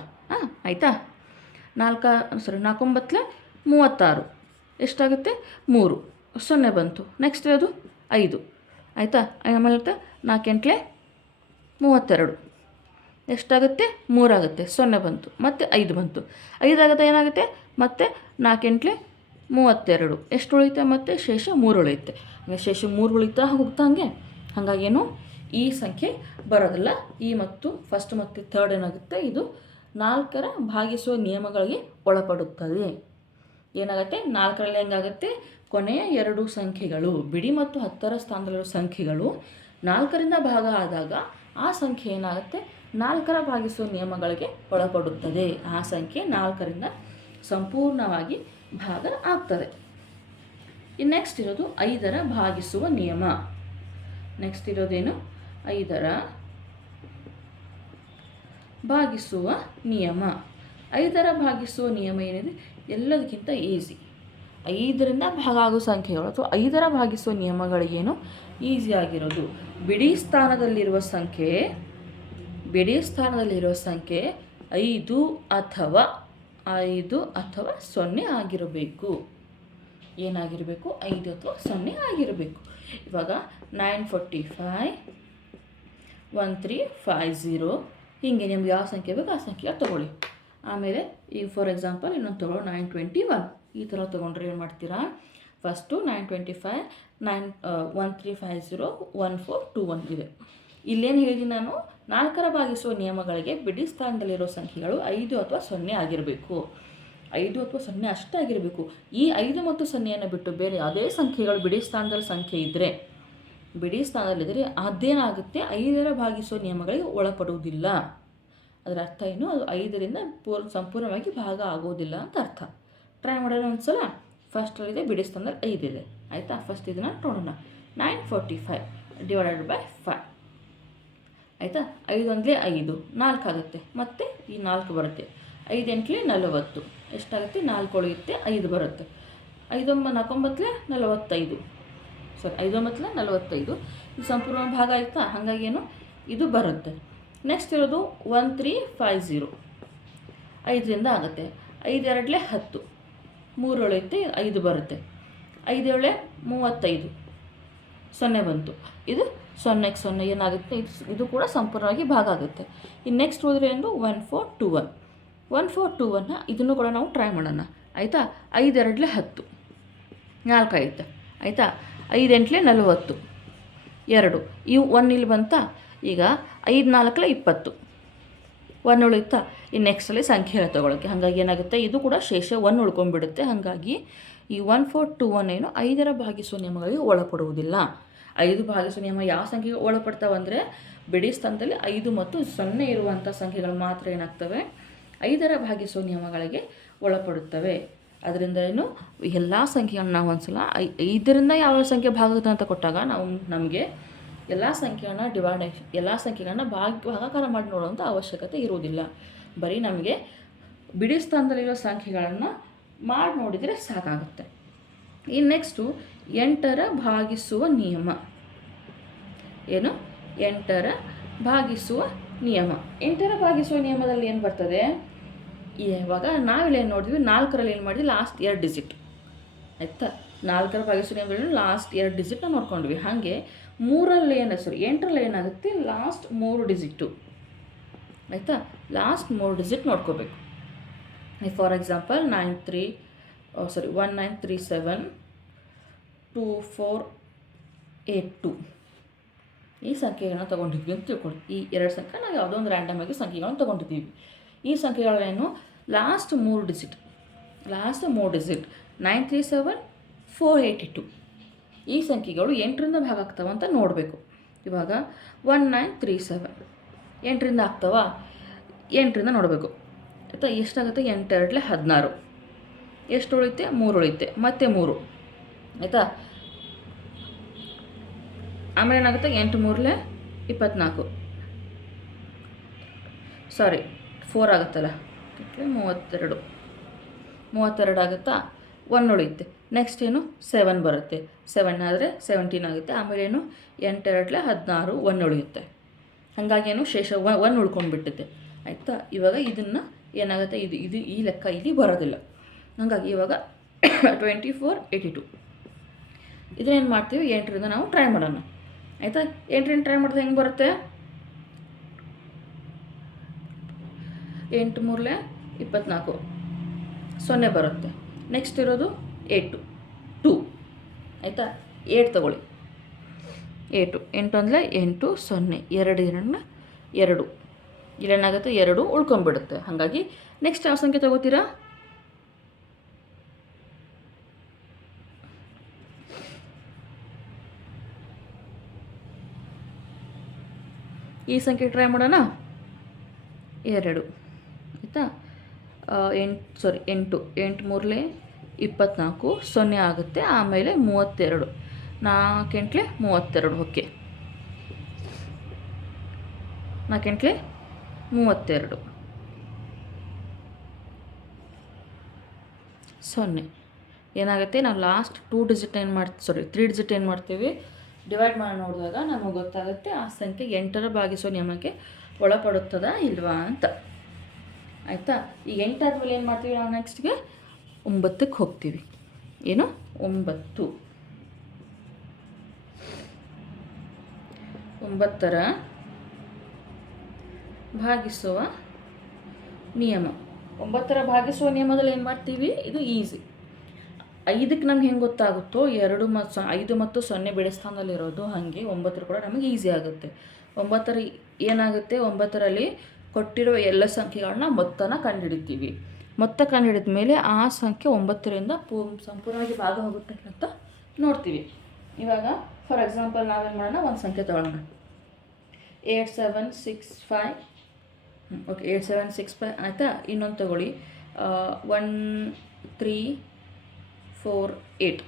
ಆಯಿತಾ? 4 9 36, ಎಷ್ಟಾಗುತ್ತೆ, 3, 0 ಬಂತು. ನೆಕ್ಸ್ಟ್ ಅದು 5, ಆಯಿತಾ? ಆಮೇಲೆ 4 8 32, ಎಷ್ಟಾಗುತ್ತೆ, 3 ಆಗುತ್ತೆ, 0 ಬಂತು. ಮತ್ತು 5 ಬಂತು. 5 ಆಗುತ್ತೆ, ಏನಾಗುತ್ತೆ, ಮತ್ತು 4 8 32, ಎಷ್ಟು ಉಳಿಯುತ್ತೆ, ಮತ್ತು ಶೇಷ 3 ಉಳಿಯುತ್ತೆ. ಶೇಷ 3 ಉಳಿತಾ ಹೋಗ್ತಾ ಹಾಗಾಗೇನು ಈ ಸಂಖ್ಯೆ ಬರೋದಿಲ್ಲ. ಈ ಮತ್ತು ಫಸ್ಟ್ ಮತ್ತು ಥರ್ಡ್ ಏನಾಗುತ್ತೆ, ಇದು 4ರ ಭಾಗಿಸುವ ನಿಯಮಗಳಿಗೆ ಒಳಪಡುತ್ತದೆ. ಏನಾಗುತ್ತೆ, 4ರಲ್ಲಿ ಹೆಂಗಾಗುತ್ತೆ, ಕೊನೆಯ 2 ಸಂಖ್ಯೆಗಳು ಬಿಡಿ ಮತ್ತು 10ರ ಸ್ಥಾನದಲ್ಲಿರೋ ಸಂಖ್ಯೆಗಳು 4ರಿಂದ ಭಾಗ ಆದಾಗ ಆ ಸಂಖ್ಯೆ ಏನಾಗುತ್ತೆ, 4ರ ಭಾಗಿಸುವ ನಿಯಮಗಳಿಗೆ ಒಳಪಡುತ್ತದೆ. ಆ ಸಂಖ್ಯೆ 4ರಿಂದ ಸಂಪೂರ್ಣವಾಗಿ ಭಾಗ ಆಗ್ತದೆ. ಇನ್ನು ನೆಕ್ಸ್ಟ್ ಇರೋದು 5ರ ಭಾಗಿಸುವ ನಿಯಮ. ನೆಕ್ಸ್ಟ್ ಇರೋದೇನು, 5ರ ಭಾಗಿಸುವ ನಿಯಮ. 5ರ ಭಾಗಿಸುವ ನಿಯಮ ಏನಿದೆ, ಎಲ್ಲದಕ್ಕಿಂತ ಈಸಿ. 5ರಿಂದ ಭಾಗ ಆಗೋ ಸಂಖ್ಯೆಗಳು ಅಥವಾ 5ರ ಭಾಗಿಸುವ ನಿಯಮಗಳಿಗೇನು ಈಸಿ ಆಗಿರೋದು, ಬಿಡಿ ಸ್ಥಾನದಲ್ಲಿರುವ ಸಂಖ್ಯೆ 5 ಅಥವಾ 0 ಆಗಿರಬೇಕು. ಏನಾಗಿರಬೇಕು, 5 ಅಥವಾ 0 ಆಗಿರಬೇಕು. ಇವಾಗ 945, 1350 ಹೀಗೆ ನಿಮ್ಗೆ ಯಾವ ಸಂಖ್ಯೆ ಬೇಕು ಆ ಸಂಖ್ಯೆ ತಗೊಳ್ಳಿ. ಆಮೇಲೆ ಈಗ ಫಾರ್ ಎಕ್ಸಾಂಪಲ್ ಇನ್ನೊಂದು ತಗೊಳ್ಳೋ 921. ಈ ಥರ ತೊಗೊಂಡ್ರೆ ಏನು ಮಾಡ್ತೀರಾ, ಫಸ್ಟು 925, 1350, 1421 ಇದೆ. ಇಲ್ಲೇನು ಹೇಳಿದ್ದೀನಿ ನಾನು, 4ರ ಭಾಗಿಸುವ ನಿಯಮಗಳಿಗೆ ಬಿಡಿ ಸ್ಥಾನದಲ್ಲಿರೋ ಸಂಖ್ಯೆಗಳು 5 ಅಥವಾ 0 ಆಗಿರಬೇಕು. 5 ಅಥವಾ 0 ಅಷ್ಟೇ ಆಗಿರಬೇಕು. ಈ 5 ಮತ್ತು 0ಯನ್ನು ಬಿಟ್ಟು ಬೇರೆ ಯಾವುದೇ ಸಂಖ್ಯೆಗಳು ಬಿಡಿ ಸ್ಥಾನದಲ್ಲಿ ಸ್ಥಾನದಲ್ಲಿದ್ದರೆ ಅದೇನಾಗುತ್ತೆ, 5ರ ಭಾಗಿಸುವ ನಿಯಮಗಳಿಗೆ ಒಳಪಡುವುದಿಲ್ಲ. ಅದರ ಅರ್ಥ ಏನು, ಅದು 5ರಿಂದ ಸಂಪೂರ್ಣವಾಗಿ ಭಾಗ ಆಗೋದಿಲ್ಲ ಅಂತ ಅರ್ಥ. ಟ್ರೈ ಮಾಡೋಣ ಒಂದ್ಸಲ. ಫಸ್ಟಲ್ಲಿದೆ ಬಿಡಿ ಸ್ಥಾನದಲ್ಲಿ 5 ಇದೆ, ಆಯಿತಾ. ಫಸ್ಟ್ ಇದನ್ನು ನೋಡೋಣ. 945 ಡಿವೈಡೆಡ್ ಬೈ 5, ಆಯಿತಾ. 5 ಅಂದರೆ 5, 4 ಆಗುತ್ತೆ. ಮತ್ತು ಈ 4 ಬರುತ್ತೆ. 5 ಎಂಟ್ಲಿ 40, ಎಷ್ಟಾಗುತ್ತೆ, 4 ಉಳಿಯುತ್ತೆ, 5 ಬರುತ್ತೆ. 5 9 45, ಸಾರಿ 5 9 45, ಇದು ಸಂಪೂರ್ಣ ಭಾಗ ಆಯಿತಾ. ಹಾಗಾಗಿ ಏನು ಇದು ಬರುತ್ತೆ. ನೆಕ್ಸ್ಟ್ ಇರೋದು 1350, 5ರಿಂದ ಆಗುತ್ತೆ. 5 2 10, 3 ಉಳಿಯುತ್ತೆ, 5 ಬರುತ್ತೆ. 5 7 35, 0 ಬಂತು. ಇದು 0ಕ್ಕೆ 0 ಏನಾಗುತ್ತೆ, ಇದು ಕೂಡ ಸಂಪೂರ್ಣವಾಗಿ ಭಾಗ ಆಗುತ್ತೆ. ಇನ್ನು ನೆಕ್ಸ್ಟ್ ಹೋದರೆ ಏನು 1421 ಇದನ್ನು ಕೂಡ ನಾವು ಟ್ರೈ ಮಾಡೋಣ, ಆಯಿತಾ. 5 2 10, 4 ಆಯಿತು, ಆಯಿತಾ. 5 8 40, 2 ಇವು 1 ಇಲ್ಲಿ ಬಂತಾ. ಈಗ 5 4 20, 1 ಉಳಿಯುತ್ತಾ. ಈ ನೆಕ್ಸ್ಟಲ್ಲಿ ಸಂಖ್ಯೆ ತಗೊಳ್ಳೋಕ್ಕೆ, ಹಾಗಾಗಿ ಏನಾಗುತ್ತೆ, ಇದು ಕೂಡ ಶೇಷ 1 ಉಳ್ಕೊಂಡ್ಬಿಡುತ್ತೆ. ಹಾಗಾಗಿ ಈ 1421 ಏನು 5ರ ಭಾಗಿಸುವ ನಿಯಮಗಳಿಗೆ ಒಳಪಡುವುದಿಲ್ಲ. 5 ಭಾಗಿಸುವ ನಿಯಮ ಯಾವ ಸಂಖ್ಯೆಗೆ ಒಳಪಡ್ತಾವಂದರೆ, ಬಿಡಿ ಸ್ಥಾನದಲ್ಲಿ 5 ಮತ್ತು 0 ಇರುವಂಥ ಸಂಖ್ಯೆಗಳು ಮಾತ್ರ ಏನಾಗ್ತವೆ, 5ರ ಭಾಗಿಸುವ ನಿಯಮಗಳಿಗೆ ಒಳಪಡುತ್ತವೆ. ಅದರಿಂದ ಏನು ಎಲ್ಲ ಸಂಖ್ಯೆಗಳನ್ನ ನಾವು ಒಂದ್ಸಲ 5ರಿಂದ ಯಾವ ಸಂಖ್ಯೆ ಭಾಗ ಅಂತ ಕೊಟ್ಟಾಗ ನಮಗೆ ಎಲ್ಲ ಸಂಖ್ಯೆಗಳನ್ನ ಭಾಗಾಕಾರ ಮಾಡಿ ನೋಡುವಂಥ ಅವಶ್ಯಕತೆ ಇರುವುದಿಲ್ಲ. ಬರೀ ನಮಗೆ ಬಿಡಿ ಸ್ಥಾನದಲ್ಲಿರೋ ಸಂಖ್ಯೆಗಳನ್ನು ಮಾಡಿ ನೋಡಿದರೆ ಸಾಕಾಗುತ್ತೆ. ಇನ್ನು ನೆಕ್ಸ್ಟು 8ರ ಭಾಗಿಸುವ ನಿಯಮ. ಏನು 8ರ ಭಾಗಿಸುವ ನಿಯಮ. 8ರ ಭಾಗಿಸುವ ನಿಯಮದಲ್ಲಿ ಏನು ಬರ್ತದೆ, ಇವಾಗ ನಾವಿಲ್ಲಿ ಏನು ನೋಡಿದ್ವಿ, 4ರಲ್ಲಿ ಏನು ಮಾಡಿದ್ವಿ, ಲಾಸ್ಟ್ 2 ಡಿಜಿಟ್, ಆಯಿತಾ. 4ರ ಭಾಗಿಸುವ ನಿಯಮದಲ್ಲಿ ಲಾಸ್ಟ್ 2 ಡಿಜಿಟ್ನ ನೋಡ್ಕೊಂಡ್ವಿ. ಹಾಗೆ 8ರಲ್ಲಿ ಏನಾಗುತ್ತೆ, ಲಾಸ್ಟ್ 3 ಡಿಜಿಟ್ಟು, ಆಯಿತಾ. ಲಾಸ್ಟ್ 3 ಡಿಜಿಟ್ ನೋಡ್ಕೋಬೇಕು. ಫಾರ್ ಎಕ್ಸಾಂಪಲ್ 1937 2482 ಈ ಸಂಖ್ಯೆಗಳನ್ನ ತೊಗೊಂಡಿದ್ವಿ ಅಂತ ತಿಳ್ಕೊಳ್ಳಿ. ಈ 2 ಸಂಖ್ಯೆ ನಾವು ಯಾವುದೋ ಒಂದು ರ್ಯಾಂಡಮ್ ಆಗಿ ಸಂಖ್ಯೆಗಳನ್ನು ತೊಗೊಂಡಿದ್ದೀವಿ. ಈ ಸಂಖ್ಯೆಗಳೇನು ಲಾಸ್ಟ್ 3 ಡಿಜಿಟ್ 937 482 ಈ ಸಂಖ್ಯೆಗಳು 8ರಿಂದ ಭಾಗ ಆಗ್ತಾವ ಅಂತ ನೋಡಬೇಕು. ಇವಾಗ 1937 8ರಿಂದ ಆಗ್ತಾವ, 8ರಿಂದ ನೋಡಬೇಕು, ಆಯಿತಾ. ಎಷ್ಟಾಗುತ್ತೆ, 8 2 16, ಎಷ್ಟು ಉಳಿಯುತ್ತೆ, 3 ಉಳಿಯುತ್ತೆ, ಮತ್ತೆ 3, ಆಯಿತಾ. ಆಮೇಲೆ ಏನಾಗುತ್ತೆ, 8 3 24, ಸಾರಿ 4 ಆಗುತ್ತಲ್ಲ, 32 ಆಗುತ್ತಾ, 1 ಉಳಿಯುತ್ತೆ. ನೆಕ್ಸ್ಟ್ ಏನು 7 ಬರುತ್ತೆ, 7 ಆದರೆ 17 ಆಗುತ್ತೆ. ಆಮೇಲೆ ಏನು 8 2 16, 1 ಉಳಿಯುತ್ತೆ. ಹಾಗಾಗಿ ಏನು ಶೇಷ 1 ಉಳ್ಕೊಂಡ್ಬಿಟ್ಟಿದೆ, ಆಯಿತಾ. ಇವಾಗ ಇದನ್ನು ಏನಾಗುತ್ತೆ, ಇದು ಈ ಲೆಕ್ಕ ಇಲ್ಲಿ ಬರೋದಿಲ್ಲ. ಹಾಗಾಗಿ ಇವಾಗ 2482 ಇದನ್ನೇನು ಮಾಡ್ತೀವಿ, 8ರಿಂದ ನಾವು ಟ್ರೈ ಮಾಡೋಣ, ಆಯಿತಾ. 8ರಿಂದ ಟ್ರೈ ಮಾಡಿದ್ರೆ ಹೆಂಗೆ ಬರುತ್ತೆ, 8 3 24, 0 ಬರುತ್ತೆ. ನೆಕ್ಸ್ಟ್ ಇರೋದು 2, ಆಯಿತಾ. 8 ತಗೊಳ್ಳಿ, 8 8 ಅಂದರೆ 8 0 2 2 2 ಇಲ್ಲೇನಾಗುತ್ತೆ 2 ಉಳ್ಕೊಂಬಿಡುತ್ತೆ. ಹಾಗಾಗಿ ನೆಕ್ಸ್ಟ್ ಯಾವ ಸಂಖ್ಯೆ ತಗೋತೀರಾ? ಈ ಸಂಖ್ಯೆ ಟ್ರೈ ಮಾಡೋಣ. 2 ಆಯಿತಾ. 8 8 3 24 0 ಆಗುತ್ತೆ. ಆಮೇಲೆ 32 4 8 32. ಓಕೆ, 4 8 32 0 ಏನಾಗುತ್ತೆ, ನಾವು ಲಾಸ್ಟ್ 2 ಡಿಜಿಟ್ ಏನು ಮಾಡ್ತೀವಿ 3 ಡಿಜಿಟ್ ಏನು ಮಾಡ್ತೀವಿ, ಡಿವೈಡ್ ಮಾಡಿ ನೋಡಿದಾಗ ನಮಗೆ ಗೊತ್ತಾಗುತ್ತೆ ಆ ಸಂಖ್ಯೆ 8ರ ಭಾಗಿಸೋ ನಿಯಮಕ್ಕೆ ಒಳಪಡುತ್ತದಾ ಇಲ್ವಾ ಅಂತ. ಆಯಿತಾ. ಈಗ 8 ಆದಮೇಲೆ ಏನು ಮಾಡ್ತೀವಿ ನಾವು ನೆಕ್ಸ್ಟ್ಗೆ 9ಕ್ಕೆ ಹೋಗ್ತೀವಿ. ಏನು 9 9ರ ಭಾಗಿಸುವ ನಿಯಮ. 9ರ ಭಾಗಿಸುವ ನಿಯಮದಲ್ಲಿ ಏನು ಮಾಡ್ತೀವಿ, ಇದು ಈಸಿ. 5ಕ್ಕೆ ನಮ್ಗೆ ಹೆಂಗೆ ಗೊತ್ತಾಗುತ್ತೋ 2 ಮತ್ತು 5 ಮತ್ತು 0 ಬಿಡಿ ಸ್ಥಾನದಲ್ಲಿರೋದು, ಹಾಗೆ 9 ಕೂಡ ನಮಗೆ ಈಸಿ ಆಗುತ್ತೆ. 9ರ ಏನಾಗುತ್ತೆ, 9ರಲ್ಲಿ ಕೊಟ್ಟಿರುವ ಎಲ್ಲ ಸಂಖ್ಯೆಗಳನ್ನ ಮೊತ್ತನ ಕಂಡುಹಿಡಿತೀವಿ. ಮೊತ್ತ ಕಂಡುಹಿಡಿದ ಮೇಲೆ ಆ ಸಂಖ್ಯೆ 9ರಿಂದ ಸಂಪೂರ್ಣವಾಗಿ ಭಾಗ ಹೋಗುತ್ತೆ ಅಂತ ನೋಡ್ತೀವಿ. ಇವಾಗ ಫಾರ್ ಎಕ್ಸಾಂಪಲ್ ನಾವೇನು ಮಾಡೋಣ, ಒಂದು ಸಂಖ್ಯೆ ತಗೊಳ್ಳೋಣ. 8765. ಓಕೆ, 8765 ಆಯಿತಾ. ಇನ್ನೊಂದು ತಗೊಳ್ಳಿ 1348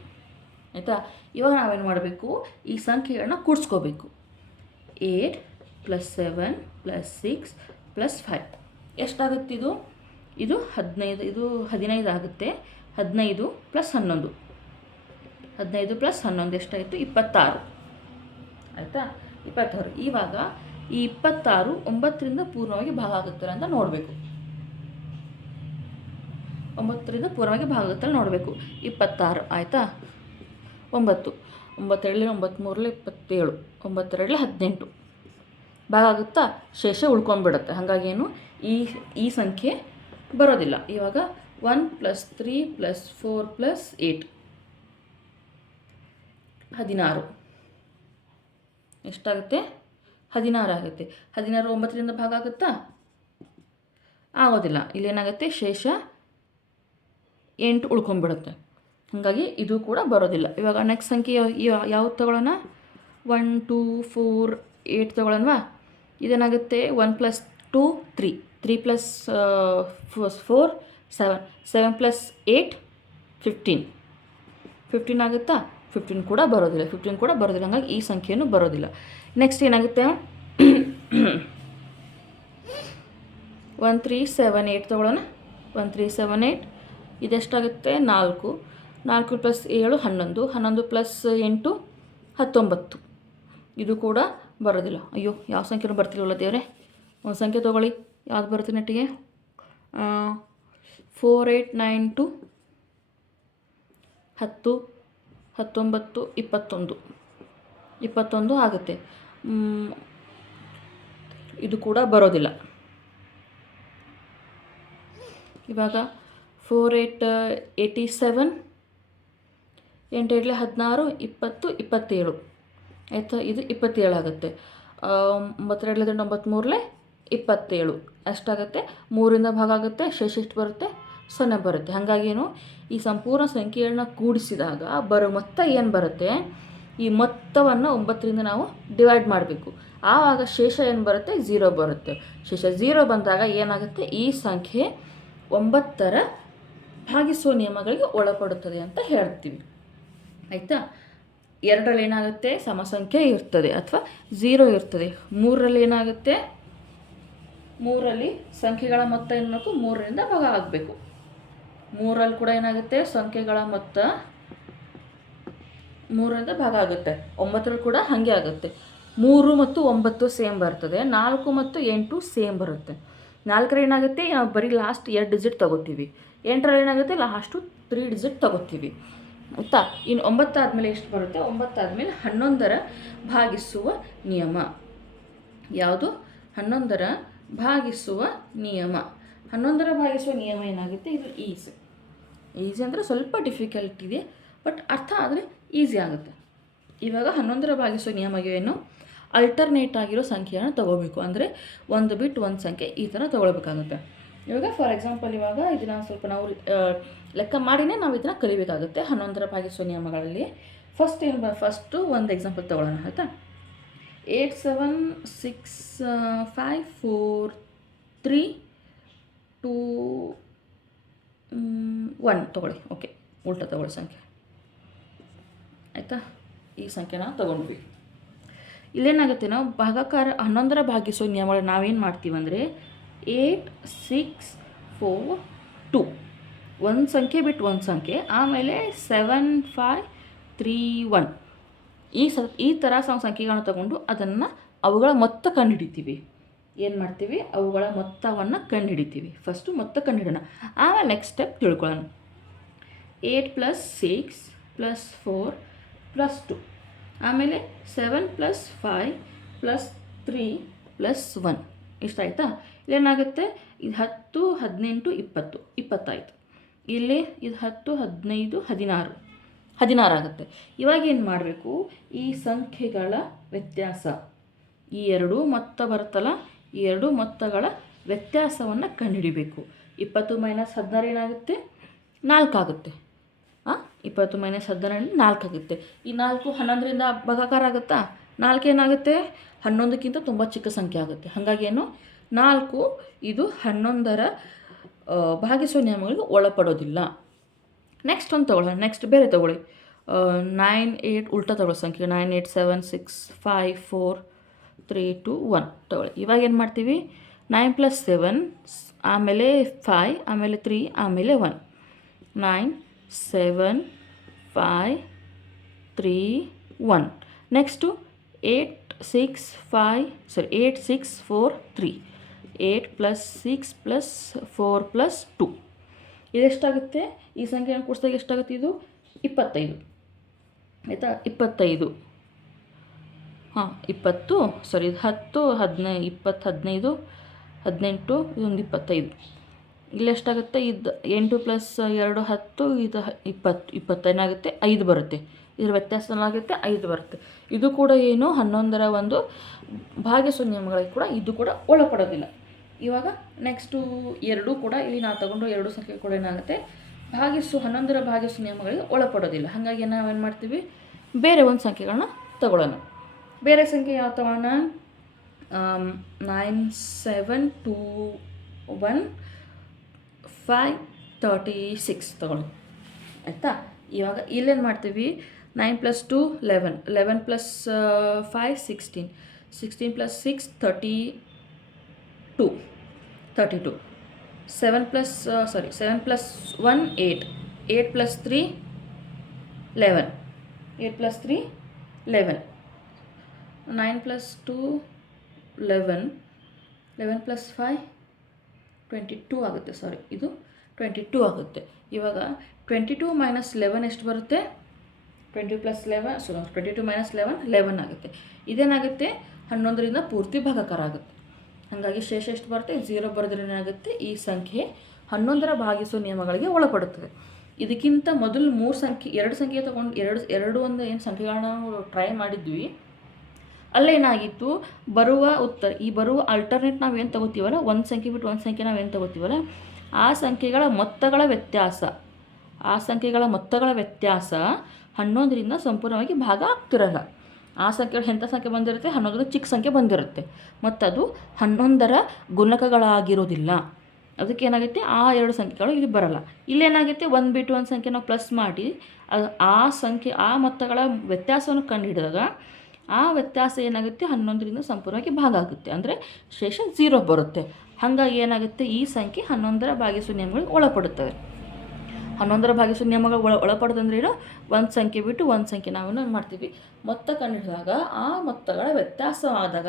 ಆಯಿತಾ. ಇವಾಗ ನಾವೇನು ಮಾಡಬೇಕು, ಈ ಸಂಖ್ಯೆಗಳನ್ನ ಕೂಡಿಸ್ಕೋಬೇಕು. 8 + 7 + 6 + 5 ಎಷ್ಟಾಗುತ್ತೆ ಇದು? ಇದು 15. ಇದು 15 ಆಗುತ್ತೆ. 15 + 11 15 + 11 ಎಷ್ಟಾಯಿತು? 26 ಆಯಿತಾ. 26. ಇವಾಗ ಈ 26 9ರಿಂದ ಪೂರ್ಣವಾಗಿ ಭಾಗ ಆಗುತ್ತಲ್ಲ ಅಂತ ನೋಡಬೇಕು. 9ರಿಂದ ಪೂರ್ಣವಾಗಿ ಭಾಗ ಆಗುತ್ತಲ್ಲ ನೋಡಬೇಕು. 26 ಆಯಿತಾ. 9 9 9 3 27 9 18 ಭಾಗ ಆಗುತ್ತಾ, ಶೇಷ ಉಳ್ಕೊಂಡ್ಬಿಡುತ್ತೆ. ಹಾಗಾಗಿ ಏನು, ಈ ಸಂಖ್ಯೆ ಬರೋದಿಲ್ಲ. ಇವಾಗ 1 + 3 + 4 + 8 16 ಎಷ್ಟಾಗುತ್ತೆ? 16 ಆಗುತ್ತೆ. 16 9ರಿಂದ ಭಾಗ ಆಗುತ್ತಾ? ಆಗೋದಿಲ್ಲ. ಇಲ್ಲೇನಾಗುತ್ತೆ, ಶೇಷ 8 ಉಳ್ಕೊಂಡ್ಬಿಡುತ್ತೆ. ಹಾಗಾಗಿ ಇದು ಕೂಡ ಬರೋದಿಲ್ಲ. ಇವಾಗ ನೆಕ್ಸ್ಟ್ ಸಂಖ್ಯೆ ಯಾವ್ದು ತಗೊಳ್ಳೋಣ? 1 2 4 8 ತಗೊಳ್ಳೋಣವಾ? ಇದೇನಾಗುತ್ತೆ, 1 + 2 3 3 + 4 7 7 + 8 15 15 ಆಗುತ್ತಾ? 15 ಕೂಡ ಬರೋದಿಲ್ಲ. 15 ಕೂಡ ಬರೋದಿಲ್ಲ. ಹಾಗಾಗಿ ಈ ಸಂಖ್ಯೆಯೂ ಬರೋದಿಲ್ಲ. ನೆಕ್ಸ್ಟ್ ಏನಾಗುತ್ತೆ, 1378 ತಗೊಳ್ಳೋಣ. 1378 ಇದೆಷ್ಟಾಗುತ್ತೆ? 4 4 + 7 11 11 + 8 19 ಇದು ಕೂಡ ಬರೋದಿಲ್ಲ. ಅಯ್ಯೋ, ಯಾವ ಸಂಖ್ಯೆನೂ ಬರ್ತಿಲ್ವಲ್ಲ ದೇವರೇ. ಒಂದು ಸಂಖ್ಯೆ ತೊಗೊಳ್ಳಿ, ಯಾವ್ದು ಬರುತ್ತೆ ನೆಟ್ಟಿಗೆ? 4892 10 19 21 21 ಆಗುತ್ತೆ. ಇದು ಕೂಡ ಬರೋದಿಲ್ಲ. ಇವಾಗ 4887 8 8 16 20 27 ಆಯಿತಾ. ಇದು 27 ಆಗುತ್ತೆ. 9 2 93 27 ಅಷ್ಟಾಗುತ್ತೆ. 3ರಿಂದ ಭಾಗ ಆಗುತ್ತೆ, ಶೇಷ ಎಷ್ಟು ಬರುತ್ತೆ? 0 ಬರುತ್ತೆ. ಹಾಗಾಗೇನು, ಈ ಸಂಪೂರ್ಣ ಸಂಖ್ಯೆಗಳನ್ನ ಕೂಡಿಸಿದಾಗ ಬರೋ ಮೊತ್ತ ಏನು ಬರುತ್ತೆ, ಈ ಮೊತ್ತವನ್ನು 9ರಿಂದ ನಾವು ಡಿವೈಡ್ ಮಾಡಬೇಕು. ಆವಾಗ ಶೇಷ ಏನು ಬರುತ್ತೆ? 0 ಬರುತ್ತೆ. ಶೇಷ 0 ಬಂದಾಗ ಏನಾಗುತ್ತೆ, ಈ ಸಂಖ್ಯೆ 9ರ ಭಾಗಿಸುವ ನಿಯಮಗಳಿಗೆ ಒಳಪಡುತ್ತದೆ ಅಂತ ಹೇಳ್ತೀವಿ. ಆಯಿತಾ. 2ರಲ್ಲಿ ಏನಾಗುತ್ತೆ, ಸಮಸಂಖ್ಯೆ ಇರ್ತದೆ ಅಥವಾ 0 ಇರ್ತದೆ. 3ರಲ್ಲಿ ಏನಾಗುತ್ತೆ, 3ರಲ್ಲಿ ಸಂಖ್ಯೆಗಳ ಮೊತ್ತ ಏನು, 3ರಿಂದ ಭಾಗ ಆಗಬೇಕು. 3ರಲ್ಲಿ ಕೂಡ ಏನಾಗುತ್ತೆ, ಸಂಖ್ಯೆಗಳ ಮೊತ್ತ 3ರಿಂದ ಭಾಗ ಆಗುತ್ತೆ. 9ರಲ್ಲಿ ಕೂಡ ಹಾಗೆ ಆಗುತ್ತೆ. 3 ಮತ್ತು 9 ಸೇಮ್ ಬರ್ತದೆ. 4 ಮತ್ತು 8 ಸೇಮ್ ಬರುತ್ತೆ. 4ರಲ್ಲಿ ಏನಾಗುತ್ತೆ, ನಾವು ಬರೀ ಲಾಸ್ಟ್ 2 ಡಿಜಿಟ್ ತೊಗೋತೀವಿ. 8ರಲ್ಲಿ ಏನಾಗುತ್ತೆ, ಲಾಸ್ಟು 3 ಡಿಜಿಟ್ ತೊಗೋತೀವಿ. ಆಯಿತಾ. ಇನ್ನು 9 ಆದಮೇಲೆ ಎಷ್ಟು ಬರುತ್ತೆ? 9 ಆದಮೇಲೆ 11ರ ಭಾಗಿಸುವ ನಿಯಮ. ಯಾವುದು? 11ರ ಭಾಗಿಸುವ ನಿಯಮ. 11ರ ಭಾಗಿಸುವ ನಿಯಮ ಏನಾಗುತ್ತೆ, ಇದು ಈಸಿ ಅಂದರೆ ಸ್ವಲ್ಪ ಡಿಫಿಕಲ್ಟ್ ಇದೆ, ಬಟ್ ಅರ್ಥ ಆದರೆ ಈಸಿ ಆಗುತ್ತೆ. ಇವಾಗ 11ರ ಭಾಗಿಸುವ ನಿಯಮ ಏನು, ಅಲ್ಟರ್ನೇಟ್ ಆಗಿರೋ ಸಂಖ್ಯೆಯನ್ನು ತೊಗೋಬೇಕು. ಅಂದರೆ ಒಂದು ಬಿಟ್ಟು ಒಂದು ಸಂಖ್ಯೆ ಈ ಥರ ತೊಗೊಳ್ಬೇಕಾಗುತ್ತೆ. ಇವಾಗ ಫಾರ್ ಎಕ್ಸಾಂಪಲ್ ಇವಾಗ ಇದನ್ನು ಸ್ವಲ್ಪ ನಾವು ಲೆಕ್ಕ ಮಾಡಿನೇ ನಾವು ಇದನ್ನು ಕಲಿಬೇಕಾಗುತ್ತೆ 11ರ ಭಾಗಿಸುವ ನಿಯಮಗಳಲ್ಲಿ. ಫಸ್ಟು ಒಂದು ಎಕ್ಸಾಂಪಲ್ ತೊಗೊಳ್ಳೋಣ ಆಯಿತಾ. 8 7 6 5 4 3 2 1 ತೊಗೊಳ್ಳಿ. ಓಕೆ, ಉಲ್ಟಾ ತೊಗೊಳ್ಳಿ ಸಂಖ್ಯೆ ಆಯಿತಾ. ಈ ಸಂಖ್ಯೆನ ತೊಗೊಂಡ್ವಿ. ಇಲ್ಲೇನಾಗುತ್ತೆ, ನಾವು ಭಾಗಾಕಾರ 11ರ ಭಾಗಿಸೋ ನಿಯಮಗಳು ನಾವೇನು ಮಾಡ್ತೀವಿ ಅಂದರೆ 8 6 4 2 ಒಂದು ಸಂಖ್ಯೆ ಬಿಟ್ಟು ಒಂದು ಸಂಖ್ಯೆ, ಆಮೇಲೆ 7 5 3 1 ಈ ಥರ ಸಂಖ್ಯೆಗಳನ್ನ ತಗೊಂಡು ಅದನ್ನು ಅವುಗಳ ಮೊತ್ತ ಕಂಡುಹಿಡಿತೀವಿ. ಏನು ಮಾಡ್ತೀವಿ, ಅವುಗಳ ಮೊತ್ತವನ್ನು ಕಂಡುಹಿಡಿತೀವಿ. ಫಸ್ಟು ಮೊತ್ತ ಕಂಡುಹಿಡೋಣ, ಆಮೇಲೆ ನೆಕ್ಸ್ಟ್ ಸ್ಟೆಪ್ ತಿಳ್ಕೊಳ್ಳೋಣ. 8 + 6 + 4 + 2, ಆಮೇಲೆ 7 + 5 + 3 + 1 ಇಷ್ಟ ಆಯಿತಾ. ಇಲ್ಲೇನಾಗುತ್ತೆ, ಇದು 10 18 20 20 ಇಲ್ಲಿ ಇದು 10 15 16 ಆಗುತ್ತೆ. ಇವಾಗ ಏನು ಮಾಡಬೇಕು, ಈ ಸಂಖ್ಯೆಗಳ ವ್ಯತ್ಯಾಸ, ಈ ಎರಡು ಮೊತ್ತ ಬರುತ್ತಲ್ಲ, ಈ ಎರಡು ಮೊತ್ತಗಳ ವ್ಯತ್ಯಾಸವನ್ನು ಕಂಡುಹಿಡಿಬೇಕು. 20 - 16 ಏನಾಗುತ್ತೆ, 4 ಆಗುತ್ತೆ. 20 - 16 4 ಆಗುತ್ತೆ. ಈ 4 11ರಿಂದ ಭಾಗಾಕಾರ ಆಗುತ್ತಾ, 4 ಏನಾಗುತ್ತೆ 11ಕ್ಕಿಂತ ತುಂಬ ಚಿಕ್ಕ ಸಂಖ್ಯೆ ಆಗುತ್ತೆ. ಹಾಗಾಗಿ ಏನು 4 ಇದು 11ರ ಭಾಗಿಸುವ ನಿಯಮಗಳಿಗೆ ಒಳಪಡೋದಿಲ್ಲ. ನೆಕ್ಸ್ಟ್ ಒಂದು ತೊಗೊಳ್ಳೋಣ, ನೆಕ್ಸ್ಟ್ ಬೇರೆ ತೊಗೊಳ್ಳಿ. 9 8 ಉಲ್ಟಾ ತೊಗೊಳ್ಳೋ ಸಂಖ್ಯೆ 9 8 7 6 5 4 3 2 1 ತೊಗೊಳ್ಳಿ. ಇವಾಗ ಏನು ಮಾಡ್ತೀವಿ, 9 + 7 ಆಮೇಲೆ 5 ಆಮೇಲೆ 3 ಆಮೇಲೆ 1 9 7 5 3 1. ನೆಕ್ಸ್ಟು 8 6 4 3 8 + 6 + 4 + 2 ಇದೆಷ್ಟಾಗುತ್ತೆ, ಈ ಸಂಖ್ಯೆಯನ್ನು ಕೂಡಿಸಿದಾಗ ಎಷ್ಟಾಗುತ್ತೆ, ಇದು 25 ಆಯಿತಾ. 25 20 10 15 20 15 18 ಇದೊಂದು 25. ಇಲ್ಲೆಷ್ಟಾಗುತ್ತೆ, ಇದು 8 + 2 10 ಇದು 20 25 ಆಗುತ್ತೆ, 5 ಬರುತ್ತೆ. ಇದರ ವ್ಯತ್ಯಾಸ ಏನಾಗುತ್ತೆ, 5 ಬರುತ್ತೆ. ಇದು ಕೂಡ ಏನು 11ರ ಒಂದು ಭಾಗಿಸುವ ನಿಯಮಗಳಿಗೆ ಕೂಡ ಇದು ಕೂಡ ಒಳಪಡೋದಿಲ್ಲ. ಇವಾಗ ನೆಕ್ಸ್ಟು ಎರಡು ಕೂಡ ಇಲ್ಲಿ ನಾವು ತಗೊಂಡು ಎರಡು ಸಂಖ್ಯೆ ಕೂಡ ಏನಾಗುತ್ತೆ, 11ರ ಭಾಗಿಸುವ ನಿಯಮಗಳಿಗೆ ಒಳಪಡೋದಿಲ್ಲ. ಹಾಗಾಗಿ ನಾವೇನು ಮಾಡ್ತೀವಿ, ಬೇರೆ ಒಂದು ಸಂಖ್ಯೆಗಳನ್ನ ತಗೊಳ್ಳೋಣ. ಬೇರೆ ಸಂಖ್ಯೆ ಯಾವ ತಗೊಳ್ಳೋಣ, 9 7 2 1 5 36 ತಗೊಳ್ಳಿ ಆಯಿತಾ. ಇವಾಗ ಇಲ್ಲೇನು ಮಾಡ್ತೀವಿ, 9 + 2 11 11 + 5 16 16 + 6 32 7 + 1 8 8 + 3 11 8 + 3 11 9 + 2 11 11 + 5 22 ಆಗುತ್ತೆ. ಇದು 22 ಆಗುತ್ತೆ. ಇವಾಗ 22 - 11 ಎಷ್ಟು ಬರುತ್ತೆ, 22 + 11 11 ಆಗುತ್ತೆ. ಇದೇನಾಗುತ್ತೆ 11ರಿಂದ ಪೂರ್ತಿ ಭಾಗಾಕಾರ ಆಗುತ್ತೆ. ಹಾಗಾಗಿ ಶೇಷ ಎಷ್ಟು ಬರುತ್ತೆ, 0 ಬರೆದ್ರೆ ಏನಾಗುತ್ತೆ, ಈ ಸಂಖ್ಯೆ 11ರ ಭಾಗಿಸುವ ನಿಯಮಗಳಿಗೆ ಒಳಪಡುತ್ತದೆ. ಇದಕ್ಕಿಂತ ಮೊದಲು 2 ಸಂಖ್ಯೆ ತೊಗೊಂಡು ಎರಡು ಒಂದು ಏನು ಸಂಖ್ಯೆಗಳನ್ನ ನಾವು ಟ್ರೈ ಮಾಡಿದ್ವಿ, ಅಲ್ಲೇನಾಗಿತ್ತು, ಬರುವ ಅಲ್ಟರ್ನೇಟ್ ನಾವೇನು ತೊಗೋತೀವಲ್ಲ, ಒಂದು ಸಂಖ್ಯೆ ಬಿಟ್ಟು ಒಂದು ಸಂಖ್ಯೆ ನಾವೇನು ತೊಗೋತೀವಲ್ಲ, ಆ ಸಂಖ್ಯೆಗಳ ಮೊತ್ತಗಳ ವ್ಯತ್ಯಾಸ 11ರಿಂದ ಸಂಪೂರ್ಣವಾಗಿ ಭಾಗ ಆಗ್ತಿರಲ್ಲ. ಆ ಸಂಖ್ಯೆಗಳು ಎಂಥ ಸಂಖ್ಯೆ ಬಂದಿರುತ್ತೆ, 11ರ ಚಿಕ್ಕ ಸಂಖ್ಯೆ ಬಂದಿರುತ್ತೆ, ಮತ್ತು ಅದು 11ರ ಗುಣಕಗಳಾಗಿರೋದಿಲ್ಲ. ಅದಕ್ಕೆ ಏನಾಗುತ್ತೆ, ಆ ಎರಡು ಸಂಖ್ಯೆಗಳು ಇಲ್ಲಿ ಬರಲ್ಲ. ಇಲ್ಲೇನಾಗುತ್ತೆ, ಒಂದು ಬಿಟ್ಟು ಒಂದು ಸಂಖ್ಯೆ ನಾವು ಪ್ಲಸ್ ಮಾಡಿ ಆ ಮೊತ್ತಗಳ ವ್ಯತ್ಯಾಸವನ್ನು ಕಂಡುಹಿಡಿದಾಗ ಆ ವ್ಯತ್ಯಾಸ ಏನಾಗುತ್ತೆ, 11ರಿಂದ ಸಂಪೂರ್ಣವಾಗಿ ಭಾಗ ಆಗುತ್ತೆ. ಅಂದರೆ ಶೇಷ 0 ಬರುತ್ತೆ. ಹಾಗಾಗಿ ಏನಾಗುತ್ತೆ, ಈ ಸಂಖ್ಯೆ 11ರ ಭಾಗಿಸುವ ನಿಯಮಗಳಿಗೆ ಒಳಪಡುತ್ತವೆ. 11ರ ಭಾಗಿಸುವ ನಿಯಮಗಳು ಒಳಪಡೋದಂದ್ರೆ ಏನು, ಒಂದು ಸಂಖ್ಯೆ ಬಿಟ್ಟು ಒಂದು ಸಂಖ್ಯೆ ನಾವೇನು ಮಾಡ್ತೀವಿ, ಮೊತ್ತ ಕಂಡುಹಿಡಿದಾಗ ಆ ಮೊತ್ತಗಳ ವ್ಯತ್ಯಾಸವಾದಾಗ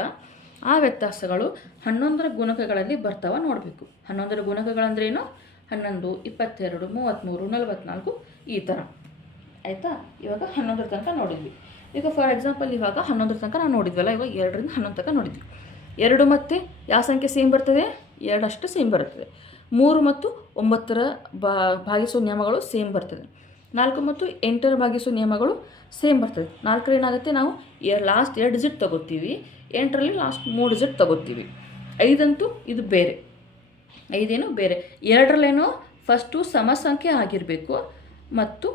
ಆ ವ್ಯತ್ಯಾಸಗಳು 11ರ ಗುಣಕಗಳಲ್ಲಿ ಬರ್ತಾವ ನೋಡಬೇಕು. 11ರ ಗುಣಕಗಳಂದ್ರೆ ಏನು, 11 22 33 44 ಈ ಥರ ಆಯಿತಾ. ಇವಾಗ 11ರ ತನಕ ನೋಡಿದ್ವಿ. ಈಗ ಫಾರ್ ಎಕ್ಸಾಂಪಲ್ ಇವಾಗ 11ರ ತನಕ ನಾವು ನೋಡಿದ್ವಲ್ಲ, ಇವಾಗ 2ರಿಂದ 11 ತನಕ ನೋಡಿದ್ವಿ. 2 ಮತ್ತು ಯಾವ ಸಂಖ್ಯೆ ಸೇಮ್ ಬರ್ತದೆ, 2 ಅಷ್ಟು ಸೇಮ್ ಬರ್ತದೆ. 3 ಮತ್ತು 9ರ ಭಾಗಿಸುವ ನಿಯಮಗಳು ಸೇಮ್ ಬರ್ತದೆ. 4 ಮತ್ತು 8ರ ಭಾಗಿಸೋ ನಿಯಮಗಳು ಸೇಮ್ ಬರ್ತದೆ. 4ರ ಏನಾಗುತ್ತೆ, ನಾವು ಲಾಸ್ಟ್ 2 ಡಿಜಿಟ್ ತೊಗೋತೀವಿ, 8ರಲ್ಲಿ ಲಾಸ್ಟ್ 3 ಡಿಜಿಟ್ ತೊಗೋತೀವಿ. 5 ಇದು ಬೇರೆ, 5 ಬೇರೆ. 2ರಲ್ಲೇನೋ ಫಸ್ಟು ಸಮ ಸಂಖ್ಯೆ ಆಗಿರಬೇಕು ಮತ್ತು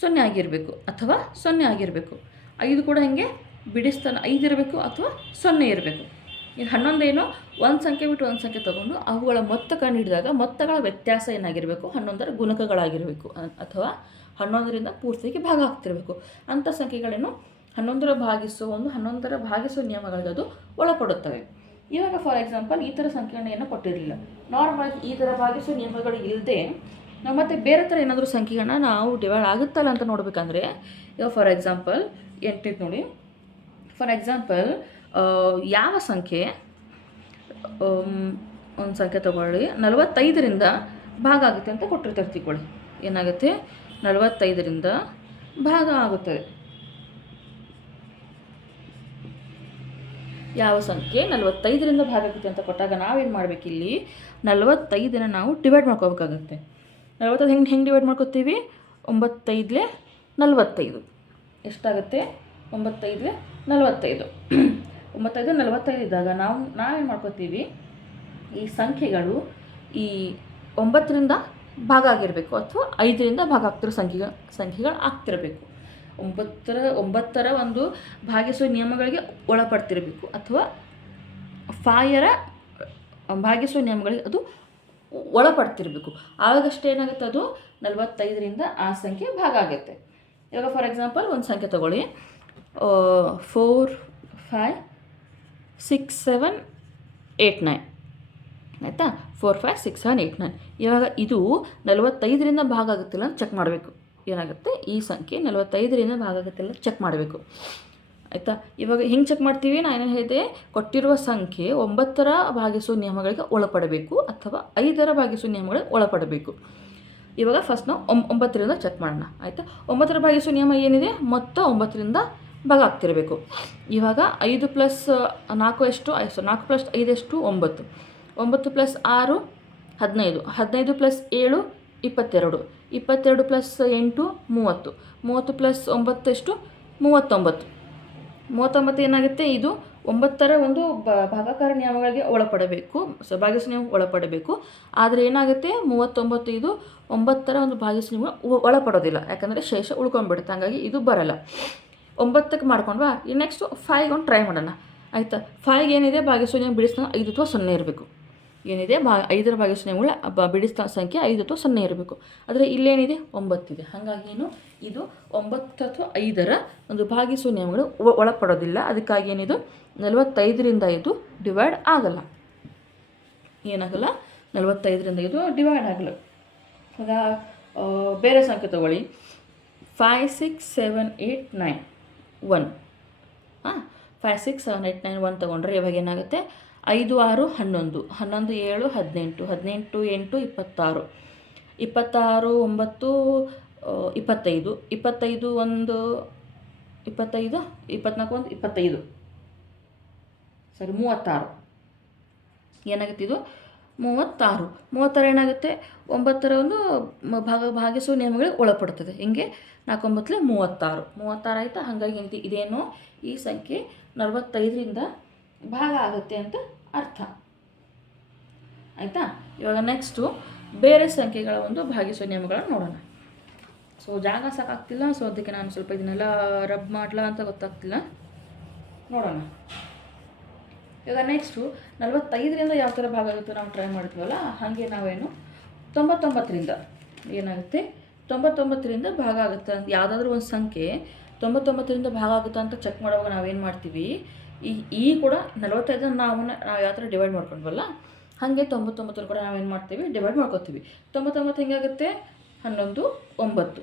0 ಆಗಿರಬೇಕು ಅಥವಾ 0 ಆಗಿರಬೇಕು. 5 ಕೂಡ ಹಾಗೆ ಬಿಡಿಸ್ತಾನೆ 5 ಇರಬೇಕು ಅಥವಾ 0 ಇರಬೇಕು. ಇನ್ನು 11 ಏನೋ ಒಂದು ಸಂಖ್ಯೆ ಬಿಟ್ಟು ಒಂದು ಸಂಖ್ಯೆ ತೊಗೊಂಡು ಅವುಗಳ ಮೊತ್ತ ಕಂಡು ಹಿಡಿದಾಗ ಮೊತ್ತಗಳ ವ್ಯತ್ಯಾಸ ಏನಾಗಿರಬೇಕು, 11ರ ಗುಣಕಗಳಾಗಿರಬೇಕು ಅಥವಾ 11ರಿಂದ ಪೂರ್ತಿಗೆ ಭಾಗ ಆಗ್ತಿರಬೇಕು. ಅಂಥ ಸಂಖ್ಯೆಗಳೇನು 11ರ ಭಾಗಿಸೋ ನಿಯಮಗಳಿಗೆ ಅದು ಒಳಪಡುತ್ತವೆ. ಇವಾಗ ಫಾರ್ ಎಕ್ಸಾಂಪಲ್ ಈ ಥರ ಸಂಖ್ಯೆಗಳನ್ನ ಏನೋ ಕೊಟ್ಟಿರಲಿಲ್ಲ, ನಾರ್ಮಲ್ ಈ ಥರ ಭಾಗಿಸೋ ನಿಯಮಗಳು ಇಲ್ಲದೆ ನಾವು ಮತ್ತೆ ಬೇರೆ ಥರ ಏನಾದರೂ ಸಂಖ್ಯೆಗಳನ್ನ ನಾವು ಡಿವೈಡ್ ಆಗುತ್ತಲ್ಲ ಅಂತ ನೋಡಬೇಕಂದ್ರೆ, ಇವಾಗ ಫಾರ್ ಎಕ್ಸಾಂಪಲ್ 8 ನೋಡಿ. ಫಾರ್ ಎಕ್ಸಾಂಪಲ್ ಯಾವ ಸಂಖ್ಯೆ, ಒಂದು ಸಂಖ್ಯೆ ತಗೊಳ್ಳಿ, 45ರಿಂದ ಭಾಗ ಆಗುತ್ತೆ ಅಂತ ಕೊಟ್ಟಿರ್ತಾರೆ ತಿಳ್ಕೊಳ್ಳಿ. ಏನಾಗುತ್ತೆ, 45ರಿಂದ ಭಾಗ ಆಗುತ್ತದೆ. ಯಾವ ಸಂಖ್ಯೆ 45ರಿಂದ ಭಾಗ ಆಗುತ್ತೆ ಅಂತ ಕೊಟ್ಟಾಗ ನಾವೇನು ಮಾಡಬೇಕು, ಇಲ್ಲಿ 45ನ ನಾವು ಡಿವೈಡ್ ಮಾಡ್ಕೋಬೇಕಾಗುತ್ತೆ. 45 ಹೆಂಗೆ ಡಿವೈಡ್ ಮಾಡ್ಕೋತೀವಿ, 9 45 ಎಷ್ಟಾಗುತ್ತೆ, 9 45. 9 45 ಇದ್ದಾಗ ನಾವೇನು ಮಾಡ್ಕೋತೀವಿ, ಈ ಸಂಖ್ಯೆಗಳು ಈ 9ರಿಂದ ಭಾಗ ಆಗಿರಬೇಕು ಅಥವಾ 5ರಿಂದ ಭಾಗ ಆಗ್ತಿರೋ ಸಂಖ್ಯೆಗಳು ಆಗ್ತಿರಬೇಕು. 9ರ ಒಂದು ಭಾಗಿಸುವ ನಿಯಮಗಳಿಗೆ ಒಳಪಡ್ತಿರಬೇಕು ಅಥವಾ 5ರ ಭಾಗಿಸುವ ನಿಯಮಗಳಿಗೆ ಅದು ಒಳಪಡ್ತಿರಬೇಕು. ಆವಾಗಷ್ಟೇ ಏನಾಗುತ್ತೆ, ಅದು 45ರಿಂದ ಆ ಸಂಖ್ಯೆ ಭಾಗ ಆಗುತ್ತೆ. ಇವಾಗ ಫಾರ್ ಎಕ್ಸಾಂಪಲ್ ಒಂದು ಸಂಖ್ಯೆ ತಗೊಳ್ಳಿ, 4 5 6 7 8 9 ಆಯಿತಾ. 4 5 6 7 8 9. ಇವಾಗ ಇದು 45ರಿಂದ ಭಾಗ ಆಗುತ್ತಿಲ್ಲ ಅಂತ ಚೆಕ್ ಮಾಡಬೇಕು. ಏನಾಗುತ್ತೆ, ಈ ಸಂಖ್ಯೆ 45ರಿಂದ ಭಾಗ ಆಗುತ್ತಿಲ್ಲ ಚೆಕ್ ಮಾಡಬೇಕು ಆಯಿತಾ. ಇವಾಗ ಹಿಂಗೆ ಚೆಕ್ ಮಾಡ್ತೀವಿ, ನಾನು ಹೇಳಿದೆ ಕೊಟ್ಟಿರುವ ಸಂಖ್ಯೆ 9ರ ಭಾಗಿಸುವ ನಿಯಮಗಳಿಗೆ ಒಳಪಡಬೇಕು ಅಥವಾ 5ರ ಭಾಗಿಸುವ ನಿಯಮಗಳಿಗೆ ಒಳಪಡಬೇಕು. ಇವಾಗ ಫಸ್ಟ್ ನಾವು 9ರಿಂದ ಚೆಕ್ ಮಾಡೋಣ ಆಯಿತಾ. 9ರ ಭಾಗಿಸುವ ನಿಯಮ ಏನಿದೆ, ಮೊತ್ತ 9ರಿಂದ ಭಾಗ ಆಗ್ತಿರಬೇಕು. ಇವಾಗ 5 + 4 ಎಷ್ಟು, 4 + 5 ಎಷ್ಟು, 9. 9 + 6 15. 15 + 7 22. 22 + 8 30. 30 + 9 ಎಷ್ಟು, 39. 39 ಏನಾಗುತ್ತೆ, ಇದು 9ರ ಒಂದು ಭಾಗಾಕಾರ ನಿಯಮಗಳಿಗೆ ಒಳಪಡಬೇಕು, ಭಾಗಿಸು ನಿಯಮ ಒಳಪಡಬೇಕು. ಆದರೆ ಏನಾಗುತ್ತೆ, 39 ಇದು 9ರ ಒಂದು ಭಾಗಿಸು ನಿಯಮ ಒಳಪಡೋದಿಲ್ಲ, ಯಾಕಂದರೆ ಶೇಷ ಉಳ್ಕೊಂಡ್ಬಿಡುತ್ತೆ, ಹಾಗಾಗಿ ಇದು ಬರಲ್ಲ. 9ಕ್ಕೆ ಮಾಡ್ಕೊಂಡ್ವಾ. ಈ ನೆಕ್ಸ್ಟು 5 ಒಂದು ಟ್ರೈ ಮಾಡೋಣ ಆಯಿತಾ. 5 ಏನಿದೆ ಭಾಗಿಸು ನಿಯಮ ಬಿಡಿಸ್ತಾನೆ 5 ಅಥವಾ 0 ಇರಬೇಕು. ಏನಿದೆ 5ರ ಭಾಗಿಸು ನಿಯಮಗಳ ಬಿಡಿಸ್ತಾ ಸಂಖ್ಯೆ 5 ಅಥವಾ 0 ಇರಬೇಕು. ಆದರೆ ಇಲ್ಲೇನಿದೆ 9 ಇದೆ, ಹಾಗಾಗಿ ಏನು ಇದು 9 ಅಥವಾ 5ರ ಒಂದು ಭಾಗಿಸುವ ನಿಯಮಗಳು ಒಳಪಡೋದಿಲ್ಲ. ಅದಕ್ಕಾಗಿ ಏನಿದು 45ರಿಂದ ಇದು ಡಿವೈಡ್ ಆಗಲ್ಲ. ಏನಾಗಲ್ಲ, 45ರಿಂದ ಇದು ಡಿವೈಡ್ ಆಗಲ್ಲ. ಆಗ ಬೇರೆ ಸಂಖ್ಯೆ ತಗೊಳ್ಳಿ, 5 6 7 8 9 1. 5 6 7 8 9 1 ತೊಗೊಂಡ್ರೆ ಇವಾಗ ಏನಾಗುತ್ತೆ, 5 6 11 11 7 18 18 8 26 26 9 25 25 1 25 24 1 25 ಸರಿ 36. ಏನಾಗುತ್ತೆ, ಇದು 36. 36 ಏನಾಗುತ್ತೆ, 9ರ ಒಂದು ಭಾಗಿಸುವ ನಿಯಮಗಳಿಗೆ ಒಳಪಡುತ್ತದೆ. ಹಿಂಗೆ 4 9 36 36 ಆಯಿತಾ. ಹಾಗಾಗಿ ಇದೇನು, ಈ ಸಂಖ್ಯೆ 45ರಿಂದ ಭಾಗ ಆಗುತ್ತೆ ಅಂತ ಅರ್ಥ ಆಯಿತಾ. ಇವಾಗ ನೆಕ್ಸ್ಟು ಬೇರೆ ಸಂಖ್ಯೆಗಳ ಒಂದು ಭಾಗಿಸುವ ನಿಯಮಗಳನ್ನು ನೋಡೋಣ. ಸೊ ಜಾಗ ಸಾಕಾಗ್ತಿಲ್ಲ, ಸೊ ಅದಕ್ಕೆ ನಾನು ಸ್ವಲ್ಪ ಇದನ್ನೆಲ್ಲ ರಬ್ ಮಾಡಲ ಅಂತ ಗೊತ್ತಾಗ್ತಿಲ್ಲ, ನೋಡೋಣ. ಇವಾಗ ನೆಕ್ಸ್ಟು 45ರಿಂದ ಯಾವ ಥರ ಭಾಗ ಆಗುತ್ತೆ ನಾವು ಟ್ರೈ ಮಾಡ್ತೀವಲ್ಲ, ಹಾಗೆ ನಾವೇನು 99ರಿಂದ ಏನಾಗುತ್ತೆ, 99ರಿಂದ ಭಾಗ ಆಗುತ್ತೆ ಅಂತ ಯಾವುದಾದ್ರೂ ಒಂದು ಸಂಖ್ಯೆ 99ರಿಂದ ಭಾಗ ಆಗುತ್ತಾ ಅಂತ ಚೆಕ್ ಮಾಡುವಾಗ ನಾವೇನು ಮಾಡ್ತೀವಿ, ಈ ಕೂಡ 45 ನಾವು ಯಾವ ಥರ ಡಿವೈಡ್ ಮಾಡ್ಕೊಂಡ್ವಲ್ಲ ಹಾಗೆ 99 ಕೂಡ ನಾವೇನು ಮಾಡ್ತೀವಿ, ಡಿವೈಡ್ ಮಾಡ್ಕೊತೀವಿ. 99 ಹೆಂಗಾಗುತ್ತೆ, 11 9 11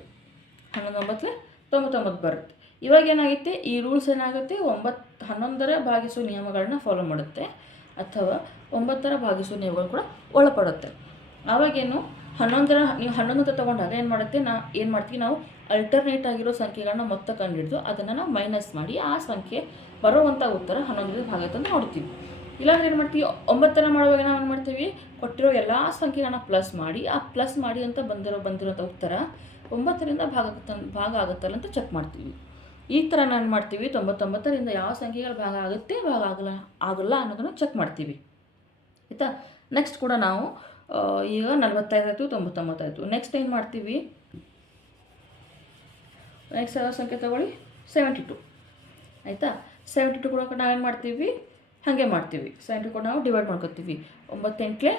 9 99 ಬರುತ್ತೆ. ಇವಾಗ ಏನಾಗುತ್ತೆ, ಈ ರೂಲ್ಸ್ ಏನಾಗುತ್ತೆ, 11ರ ಭಾಗಿಸುವ ನಿಯಮಗಳನ್ನ ಫಾಲೋ ಮಾಡುತ್ತೆ ಅಥವಾ 9ರ ಭಾಗಿಸುವ ನಿಯಮಗಳು ಕೂಡ ಒಳಪಡುತ್ತೆ. ಆವಾಗೇನು 11ರ ನೀವು 11 ಅಂತ ತೊಗೊಂಡಾಗ ಏನು ಮಾಡುತ್ತೆ, ಏನು ಮಾಡ್ತೀವಿ ನಾವು ಅಲ್ಟರ್ನೇಟ್ ಆಗಿರೋ ಸಂಖ್ಯೆಗಳನ್ನ ಮೊತ್ತ ಕಂಡುಹಿಡಿದು ಅದನ್ನು ನಾವು ಮೈನಸ್ ಮಾಡಿ ಆ ಸಂಖ್ಯೆ ಬರೋವಂಥ ಉತ್ತರ 11ರಿಂದ ಭಾಗ ಅಂತ ನೋಡ್ತೀವಿ. ಇಲ್ಲಾಂದ್ರೆ ಏನು ಮಾಡ್ತೀವಿ, 9ರ ಮಾಡುವಾಗ ನಾವು ಏನು ಮಾಡ್ತೀವಿ, ಕೊಟ್ಟಿರೋ ಎಲ್ಲ ಸಂಖ್ಯೆಗಳನ್ನ ಪ್ಲಸ್ ಮಾಡಿ ಆ ಪ್ಲಸ್ ಮಾಡಿ ಅಂತ ಬಂದಿರೋಂಥ ಉತ್ತರ 9ರಿಂದ ಭಾಗ ಆಗುತ್ತಲ್ಲ ಅಂತ ಚೆಕ್ ಮಾಡ್ತೀವಿ. ಈ ಥರ ನಾನು ಮಾಡ್ತೀವಿ. 99ರಿಂದ ಯಾವ ಸಂಖ್ಯೆಗಳು ಭಾಗ ಆಗುತ್ತೆ, ಭಾಗ ಆಗಲ್ಲ ಅನ್ನೋದನ್ನು ಚೆಕ್ ಮಾಡ್ತೀವಿ. ಆಯಿತಾ. ನೆಕ್ಸ್ಟ್ ಕೂಡ ನಾವು ಈಗ 45 ಆಯಿತು, 99 ಆಯಿತು. ನೆಕ್ಸ್ಟ್ ಏನು ಮಾಡ್ತೀವಿ, ನೆಕ್ಸ್ಟ್ ಯಾವ ಸಂಖ್ಯೆ ತಗೊಳ್ಳಿ, 72. ಆಯಿತಾ. 72 ಕೂಡ ನಾವೇನು ಮಾಡ್ತೀವಿ, ಹಾಗೆ ಮಾಡ್ತೀವಿ. 72 ಕೂಡ ನಾವು ಡಿವೈಡ್ ಮಾಡ್ಕೊತೀವಿ. 9 8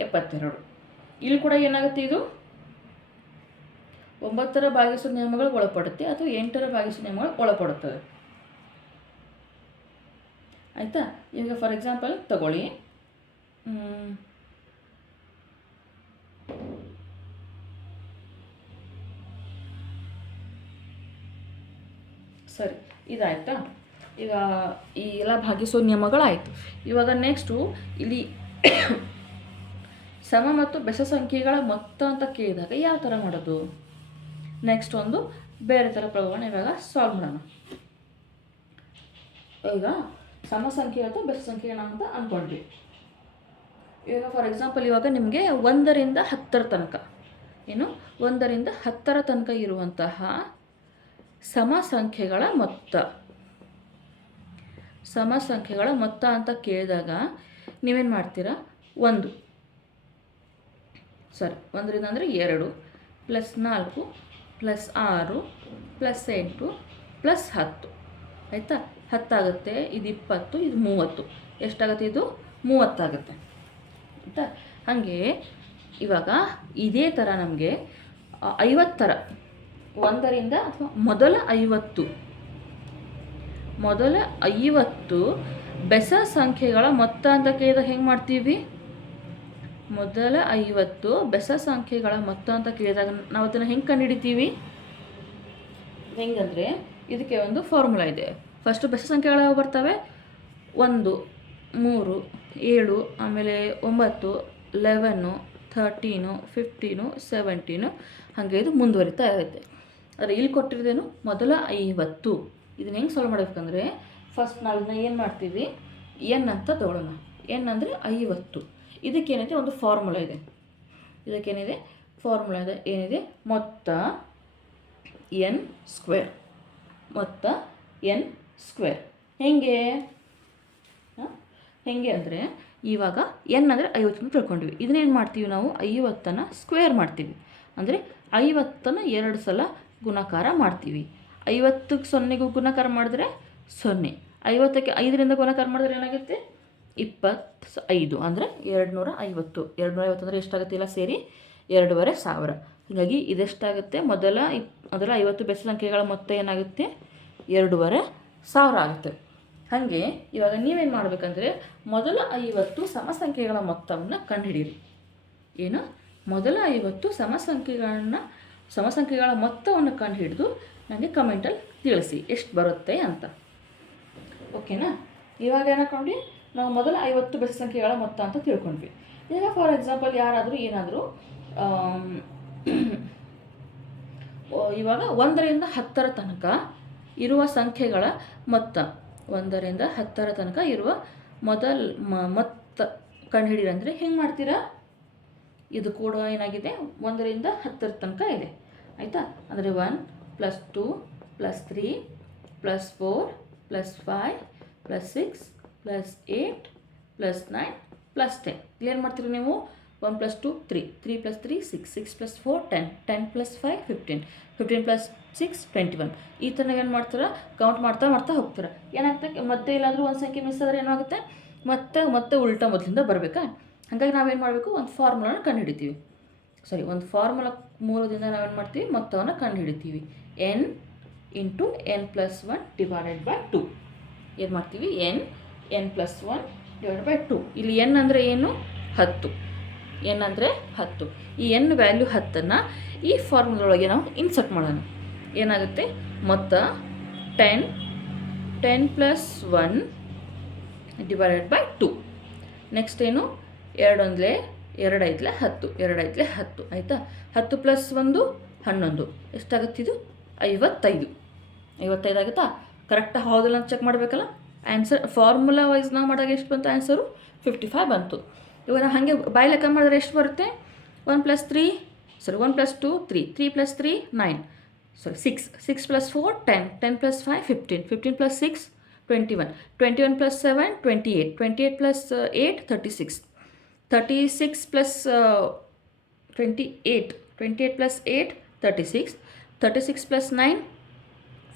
72. ಇಲ್ಲಿ ಕೂಡ ಏನಾಗುತ್ತೆ, ಇದು 9ರ ಭಾಗಿಸೋ ನಿಯಮಗಳು ಒಳಪಡುತ್ತೆ ಅಥವಾ 8ರ ಭಾಗಿಸೋ ನಿಯಮಗಳು ಒಳಪಡುತ್ತದೆ. ಆಯಿತಾ. ಈಗ ಫಾರ್ ಎಕ್ಸಾಂಪಲ್ ತಗೊಳ್ಳಿ, ಸರಿ, ಇದಾಯಿತಾ. ಈಗ ಈ ಎಲ್ಲ ಭಾಗಿಸೋ ನಿಯಮಗಳಾಯಿತು. ಇವಾಗ ನೆಕ್ಸ್ಟು ಇಲ್ಲಿ ಸಮ ಮತ್ತು ಬೆಸ ಸಂಖ್ಯೆಗಳ ಮೊತ್ತ ಅಂತ ಕೇಳಿದಾಗ ಯಾವ ಥರ ಮಾಡೋದು, ನೆಕ್ಸ್ಟ್ ಒಂದು ಬೇರೆ ಥರ ಪ್ರಯೋಗನ ಇವಾಗ ಸಾಲ್ವ್ ಮಾಡೋಣ. ಈಗ ಸಮ ಸಂಖ್ಯೆ ಅಥವಾ ಬೆಸ ಸಂಖ್ಯೆನ ಅಂತ ಅಂದ್ಕೊಂಡ್ವಿ. ಈಗ ಫಾರ್ ಎಕ್ಸಾಂಪಲ್ ಇವಾಗ ನಿಮಗೆ 1ರಿಂದ 10ರ ತನಕ, 1ರಿಂದ 10ರ ತನಕ ಇರುವಂತಹ ಸಮ ಸಂಖ್ಯೆಗಳ ಮೊತ್ತ ಅಂತ ಕೇಳಿದಾಗ ನೀವೇನು ಮಾಡ್ತೀರಾ, 1 1ರಿಂದ ಅಂದರೆ 2 + 4 + 6 + 8 + 10. ಆಯಿತಾ. 10 ಆಗುತ್ತೆ, ಇದು 20, ಇದು 30. ಎಷ್ಟಾಗುತ್ತೆ, ಇದು 30 ಆಗುತ್ತೆ. ಆಯಿತಾ. ಹಾಗೆ ಇವಾಗ ಇದೇ ಥರ ನಮಗೆ 50 ಥರ 1ರಿಂದ ಅಥವಾ ಮೊದಲ 50 ಬೆಸ ಸಂಖ್ಯೆಗಳ ಮೊತ್ತ ಅಂತ ಕೇಳಿದಾಗ ಹೆಂಗೆ ಮಾಡ್ತೀವಿ, ಮೊದಲ 50 ಬೆಸ ಸಂಖ್ಯೆಗಳ ಮೊತ್ತ ಅಂತ ಕೇಳಿದಾಗ ನಾವು ಅದನ್ನು ಹೆಂಗೆ ಕಂಡುಹಿಡಿತೀವಿ, ಹೆಂಗಂದರೆ ಇದಕ್ಕೆ ಒಂದು ಫಾರ್ಮುಲಾ ಇದೆ. ಫಸ್ಟು ಬೆಸ ಸಂಖ್ಯೆಗಳು ಯಾವ ಬರ್ತವೆ, 1 3 7, ಆಮೇಲೆ 9 11 13 15 17, ಹಾಗೆ ಇದು ಮುಂದುವರಿತಾ ಇರುತ್ತೆ. ಆದರೆ ಇಲ್ಲಿ ಕೊಟ್ಟಿರೋದೇನು, ಮೊದಲ 50. ಇದನ್ನ ಹೆಂಗೆ ಸಾಲ್ವ್ ಮಾಡಬೇಕಂದ್ರೆ ಫಸ್ಟ್ ನಾವು ಇದನ್ನ ಏನು ಮಾಡ್ತೀವಿ, ಎನ್ ಅಂತ ತಗೊಳ್ಳೋಣ. ಎನ್ ಅಂದರೆ 50. ಇದಕ್ಕೇನಿದೆ, ಒಂದು ಫಾರ್ಮುಲಾ ಇದೆ. ಇದಕ್ಕೇನಿದೆ, ಫಾರ್ಮುಲಾ ಇದೆ. ಏನಿದೆ, ಮೊತ್ತ n ಸ್ಕ್ವೇರ್. ಮೊತ್ತ n ಸ್ಕ್ವೇರ್ ಹೆಂಗೆ ಅಂದರೆ ಇವಾಗ n ಅಂದರೆ 50 ಅಂತ ತಿಳ್ಕೊಂಡ್ವಿ. ಇದನ್ನೇನು ಮಾಡ್ತೀವಿ, ನಾವು 50ನ್ನು ಸ್ಕ್ವೇರ್ ಮಾಡ್ತೀವಿ. ಅಂದರೆ 50ನ್ನು 2 ಸಲ ಗುಣಾಕಾರ ಮಾಡ್ತೀವಿ. 50ಕ್ಕೆ 0ಗೂ ಗುಣಾಕಾರ ಮಾಡಿದ್ರೆ 0, 50ಕ್ಕೆ 5ರಿಂದ ಗುಣಾಕಾರ ಮಾಡಿದ್ರೆ ಏನಾಗುತ್ತೆ, 25. ಅಂದರೆ 250. 250 ಅಂದರೆ ಎಷ್ಟಾಗುತ್ತೆ, ಇಲ್ಲ ಸೇರಿ 2500. ಹೀಗಾಗಿ ಇದೆಷ್ಟಾಗುತ್ತೆ, ಮೊದಲ 50 ಬೆಸ ಸಂಖ್ಯೆಗಳ ಮೊತ್ತ ಏನಾಗುತ್ತೆ, 2500 ಆಗುತ್ತೆ. ಹಾಗೆ ಇವಾಗ ನೀವೇನು ಮಾಡಬೇಕಂದ್ರೆ ಮೊದಲ 50 ಸಮ ಸಂಖ್ಯೆಗಳ ಮೊತ್ತವನ್ನು ಕಂಡುಹಿಡಿಯಿರಿ. ಏನು, ಮೊದಲ 50 ಸಮ ಸಂಖ್ಯೆಗಳ ಮೊತ್ತವನ್ನು ಕಂಡುಹಿಡಿದು ನನಗೆ ಕಮೆಂಟಲ್ಲಿ ತಿಳಿಸಿ ಎಷ್ಟು ಬರುತ್ತೆ ಅಂತ. ಓಕೆನಾ. ಇವಾಗ ಏನಾಕೊಂಡ್ವಿ, ನಾವು ಮೊದಲ 50 ಬೆಸ ಸಂಖ್ಯೆಗಳ ಮೊತ್ತ ಅಂತ ತಿಳ್ಕೊಂಡ್ವಿ. ಈಗ ಫಾರ್ ಎಕ್ಸಾಂಪಲ್ ಯಾರಾದರೂ ಏನಾದರೂ ಇವಾಗ 1ರಿಂದ 10ರ ತನಕ ಇರುವ ಸಂಖ್ಯೆಗಳ ಮೊತ್ತ, 1ರಿಂದ 10ರ ತನಕ ಇರುವ ಮೊತ್ತ ಕಂಡುಹಿಡಿಯಿರಿ ಅಂದರೆ ಹೆಂಗೆ ಮಾಡ್ತೀರಾ, ಇದು ಕೂಡ ಏನಾಗಿದೆ, 1ರಿಂದ 10ರ ತನಕ ಇದೆ. ಆಯಿತಾ. ಅಂದರೆ 1 + 2 + 3 + 4 + 5 + 6 + 8 + 9 + 10. ಏನು ಮಾಡ್ತೀರಿ ನೀವು, 1 + 2 3, 3 + 3 6, 6 + 4 10, 10 + 5 15, 15 + 6 21. ಈ ಥರ ಏನು ಮಾಡ್ತೀರಾ, ಕೌಂಟ್ ಮಾಡ್ತಾ ಹೋಗ್ತೀರಾ. ಏನಾಗ್ತದೆ, ಮತ್ತೆ ಇಲ್ಲಾದರೂ ಒಂದು ಸಂಖ್ಯೆ ಮಿಸ್ ಆದರೆ ಏನಾಗುತ್ತೆ, ಮತ್ತೆ ಉಲ್ಟಾ ಮೊದಲಿಂದ ಬರಬೇಕಾ. ಹಾಗಾಗಿ ನಾವೇನು ಮಾಡಬೇಕು, ಒಂದು ಫಾರ್ಮುಲಾನ ಕಂಡುಹಿಡಿತೀವಿ. ಒಂದು ಫಾರ್ಮುಲಾ ಮೂಲದಿಂದ ನಾವೇನು ಮಾಡ್ತೀವಿ, ಮೊತ್ತವನ್ನು ಕಂಡುಹಿಡಿತೀವಿ. n × n + 1 / 2. ಏನು ಮಾಡ್ತೀವಿ, n + 1 / 2. ಇಲ್ಲಿ n ಅಂದರೆ ಏನು, 10. n ಅಂದರೆ 10. ಈ n ವ್ಯಾಲ್ಯೂ 10ನ್ನು ಈ ಫಾರ್ಮುಲೊಳಗೆ ನಾವು ಇನ್ಸರ್ಟ್ ಮಾಡೋಣ. ಏನಾಗುತ್ತೆ, ಮೊತ್ತ 10 + 1 / 2. ನೆಕ್ಸ್ಟ್ ಏನು, 2 1 2 5 10, 2 5 10. ಆಯಿತಾ. 10 + 1 11. ಎಷ್ಟಾಗುತ್ತೆ, ಇದು 55. 55 ಆಗುತ್ತಾ. ಕರೆಕ್ಟಾಗಿ ಹೌದಲ್ಲ ಅಂತ ಚೆಕ್ ಮಾಡಬೇಕಲ್ಲ. ಆನ್ಸರ್ ಫಾರ್ಮುಲಾ ವೈಸ್ ನಾವು ಮಾಡಿದಾಗ ಎಷ್ಟು ಬಂತು, ಆನ್ಸರು 55 ಬಂತು. ಇವಾಗ ನಾವು ಹಾಗೆ ಬಾಯಿ ಲೆಕ್ಕ ಮಾಡಿದ್ರೆ ಎಷ್ಟು ಬರುತ್ತೆ, 1 + 3 Sorry, 1 plus 2, 3. 3 plus 3, 9. Sorry, 6. 6 plus 4, 10. 10 plus 5, 15. 15 plus 6, 21. 21 plus 7, 28. 28 plus 8, 36. 36 plus 28. 28 plus 8, 36. 36 plus 9,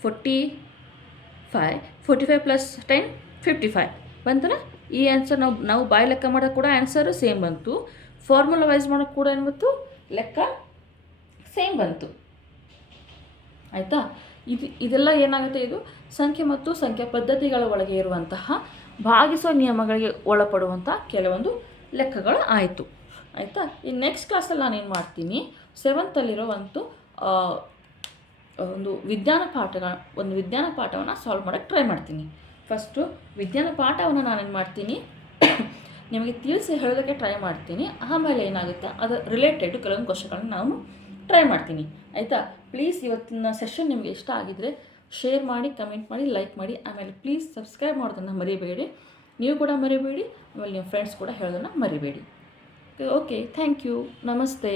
45. 45 plus 10, 55. ಬಂತಲ್ಲ? ಈ ಆನ್ಸರ್ ನಾವು ಬಾಯಿ ಲೆಕ್ಕ ಮಾಡೋಕ್ಕೆ ಕೂಡ ಆನ್ಸರು ಸೇಮ್ ಬಂತು. ಫಾರ್ಮುಲಾ ವೈಸ್ ಮಾಡೋಕ್ಕೆ ಕೂಡ ಏನು ಬಂತು, ಲೆಕ್ಕ ಸೇಮ್ ಬಂತು. ಆಯಿತಾ? ಇದೆಲ್ಲ ಏನಾಗುತ್ತೆ, ಇದು ಸಂಖ್ಯೆ ಮತ್ತು ಸಂಖ್ಯಾ ಪದ್ಧತಿಗಳ ಒಳಗೆ ಇರುವಂತಹ ಭಾಗಿಸುವ ನಿಯಮಗಳಿಗೆ ಒಳಪಡುವಂಥ ಕೆಲವೊಂದು ಲೆಕ್ಕಗಳು ಆಯಿತು. ಆಯಿತಾ? ಈ ನೆಕ್ಸ್ಟ್ ಕ್ಲಾಸಲ್ಲಿ ನಾನೇನು ಮಾಡ್ತೀನಿ, 7th ಒಂದು ವಿಜ್ಞಾನ ಪಾಠವನ್ನು ಸಾಲ್ವ್ ಮಾಡೋಕ್ಕೆ ಟ್ರೈ ಮಾಡ್ತೀನಿ. ಫಸ್ಟು ವಿಜ್ಞಾನ ಪಾಠವನ್ನು ನಾನೇನು ಮಾಡ್ತೀನಿ, ನಿಮಗೆ ತಿಳಿಸಿ ಹೇಳೋದಕ್ಕೆ ಟ್ರೈ ಮಾಡ್ತೀನಿ. ಆಮೇಲೆ ಏನಾಗುತ್ತೆ, ಅದು ರಿಲೇಟೆಡ್ ಕೆಲವೊಂದು ಕ್ವಶನ್ಗಳನ್ನ ನಾನು ಟ್ರೈ ಮಾಡ್ತೀನಿ. ಆಯಿತಾ? ಪ್ಲೀಸ್ ಇವತ್ತಿನ ಸೆಷನ್ ನಿಮಗೆ ಇಷ್ಟ ಆಗಿದ್ದರೆ ಶೇರ್ ಮಾಡಿ, ಕಮೆಂಟ್ ಮಾಡಿ, ಲೈಕ್ ಮಾಡಿ. ಆಮೇಲೆ ಪ್ಲೀಸ್ ಸಬ್ಸ್ಕ್ರೈಬ್ ಮಾಡೋದನ್ನು ಮರಿಬೇಡಿ. ನೀವು ಕೂಡ ಮರಿಬೇಡಿ. ಆಮೇಲೆ ನಿಮ್ಮ ಫ್ರೆಂಡ್ಸ್ ಕೂಡ ಹೇಳೋದನ್ನು ಮರಿಬೇಡಿ. Okay, thank you. ನಮಸ್ತೆ.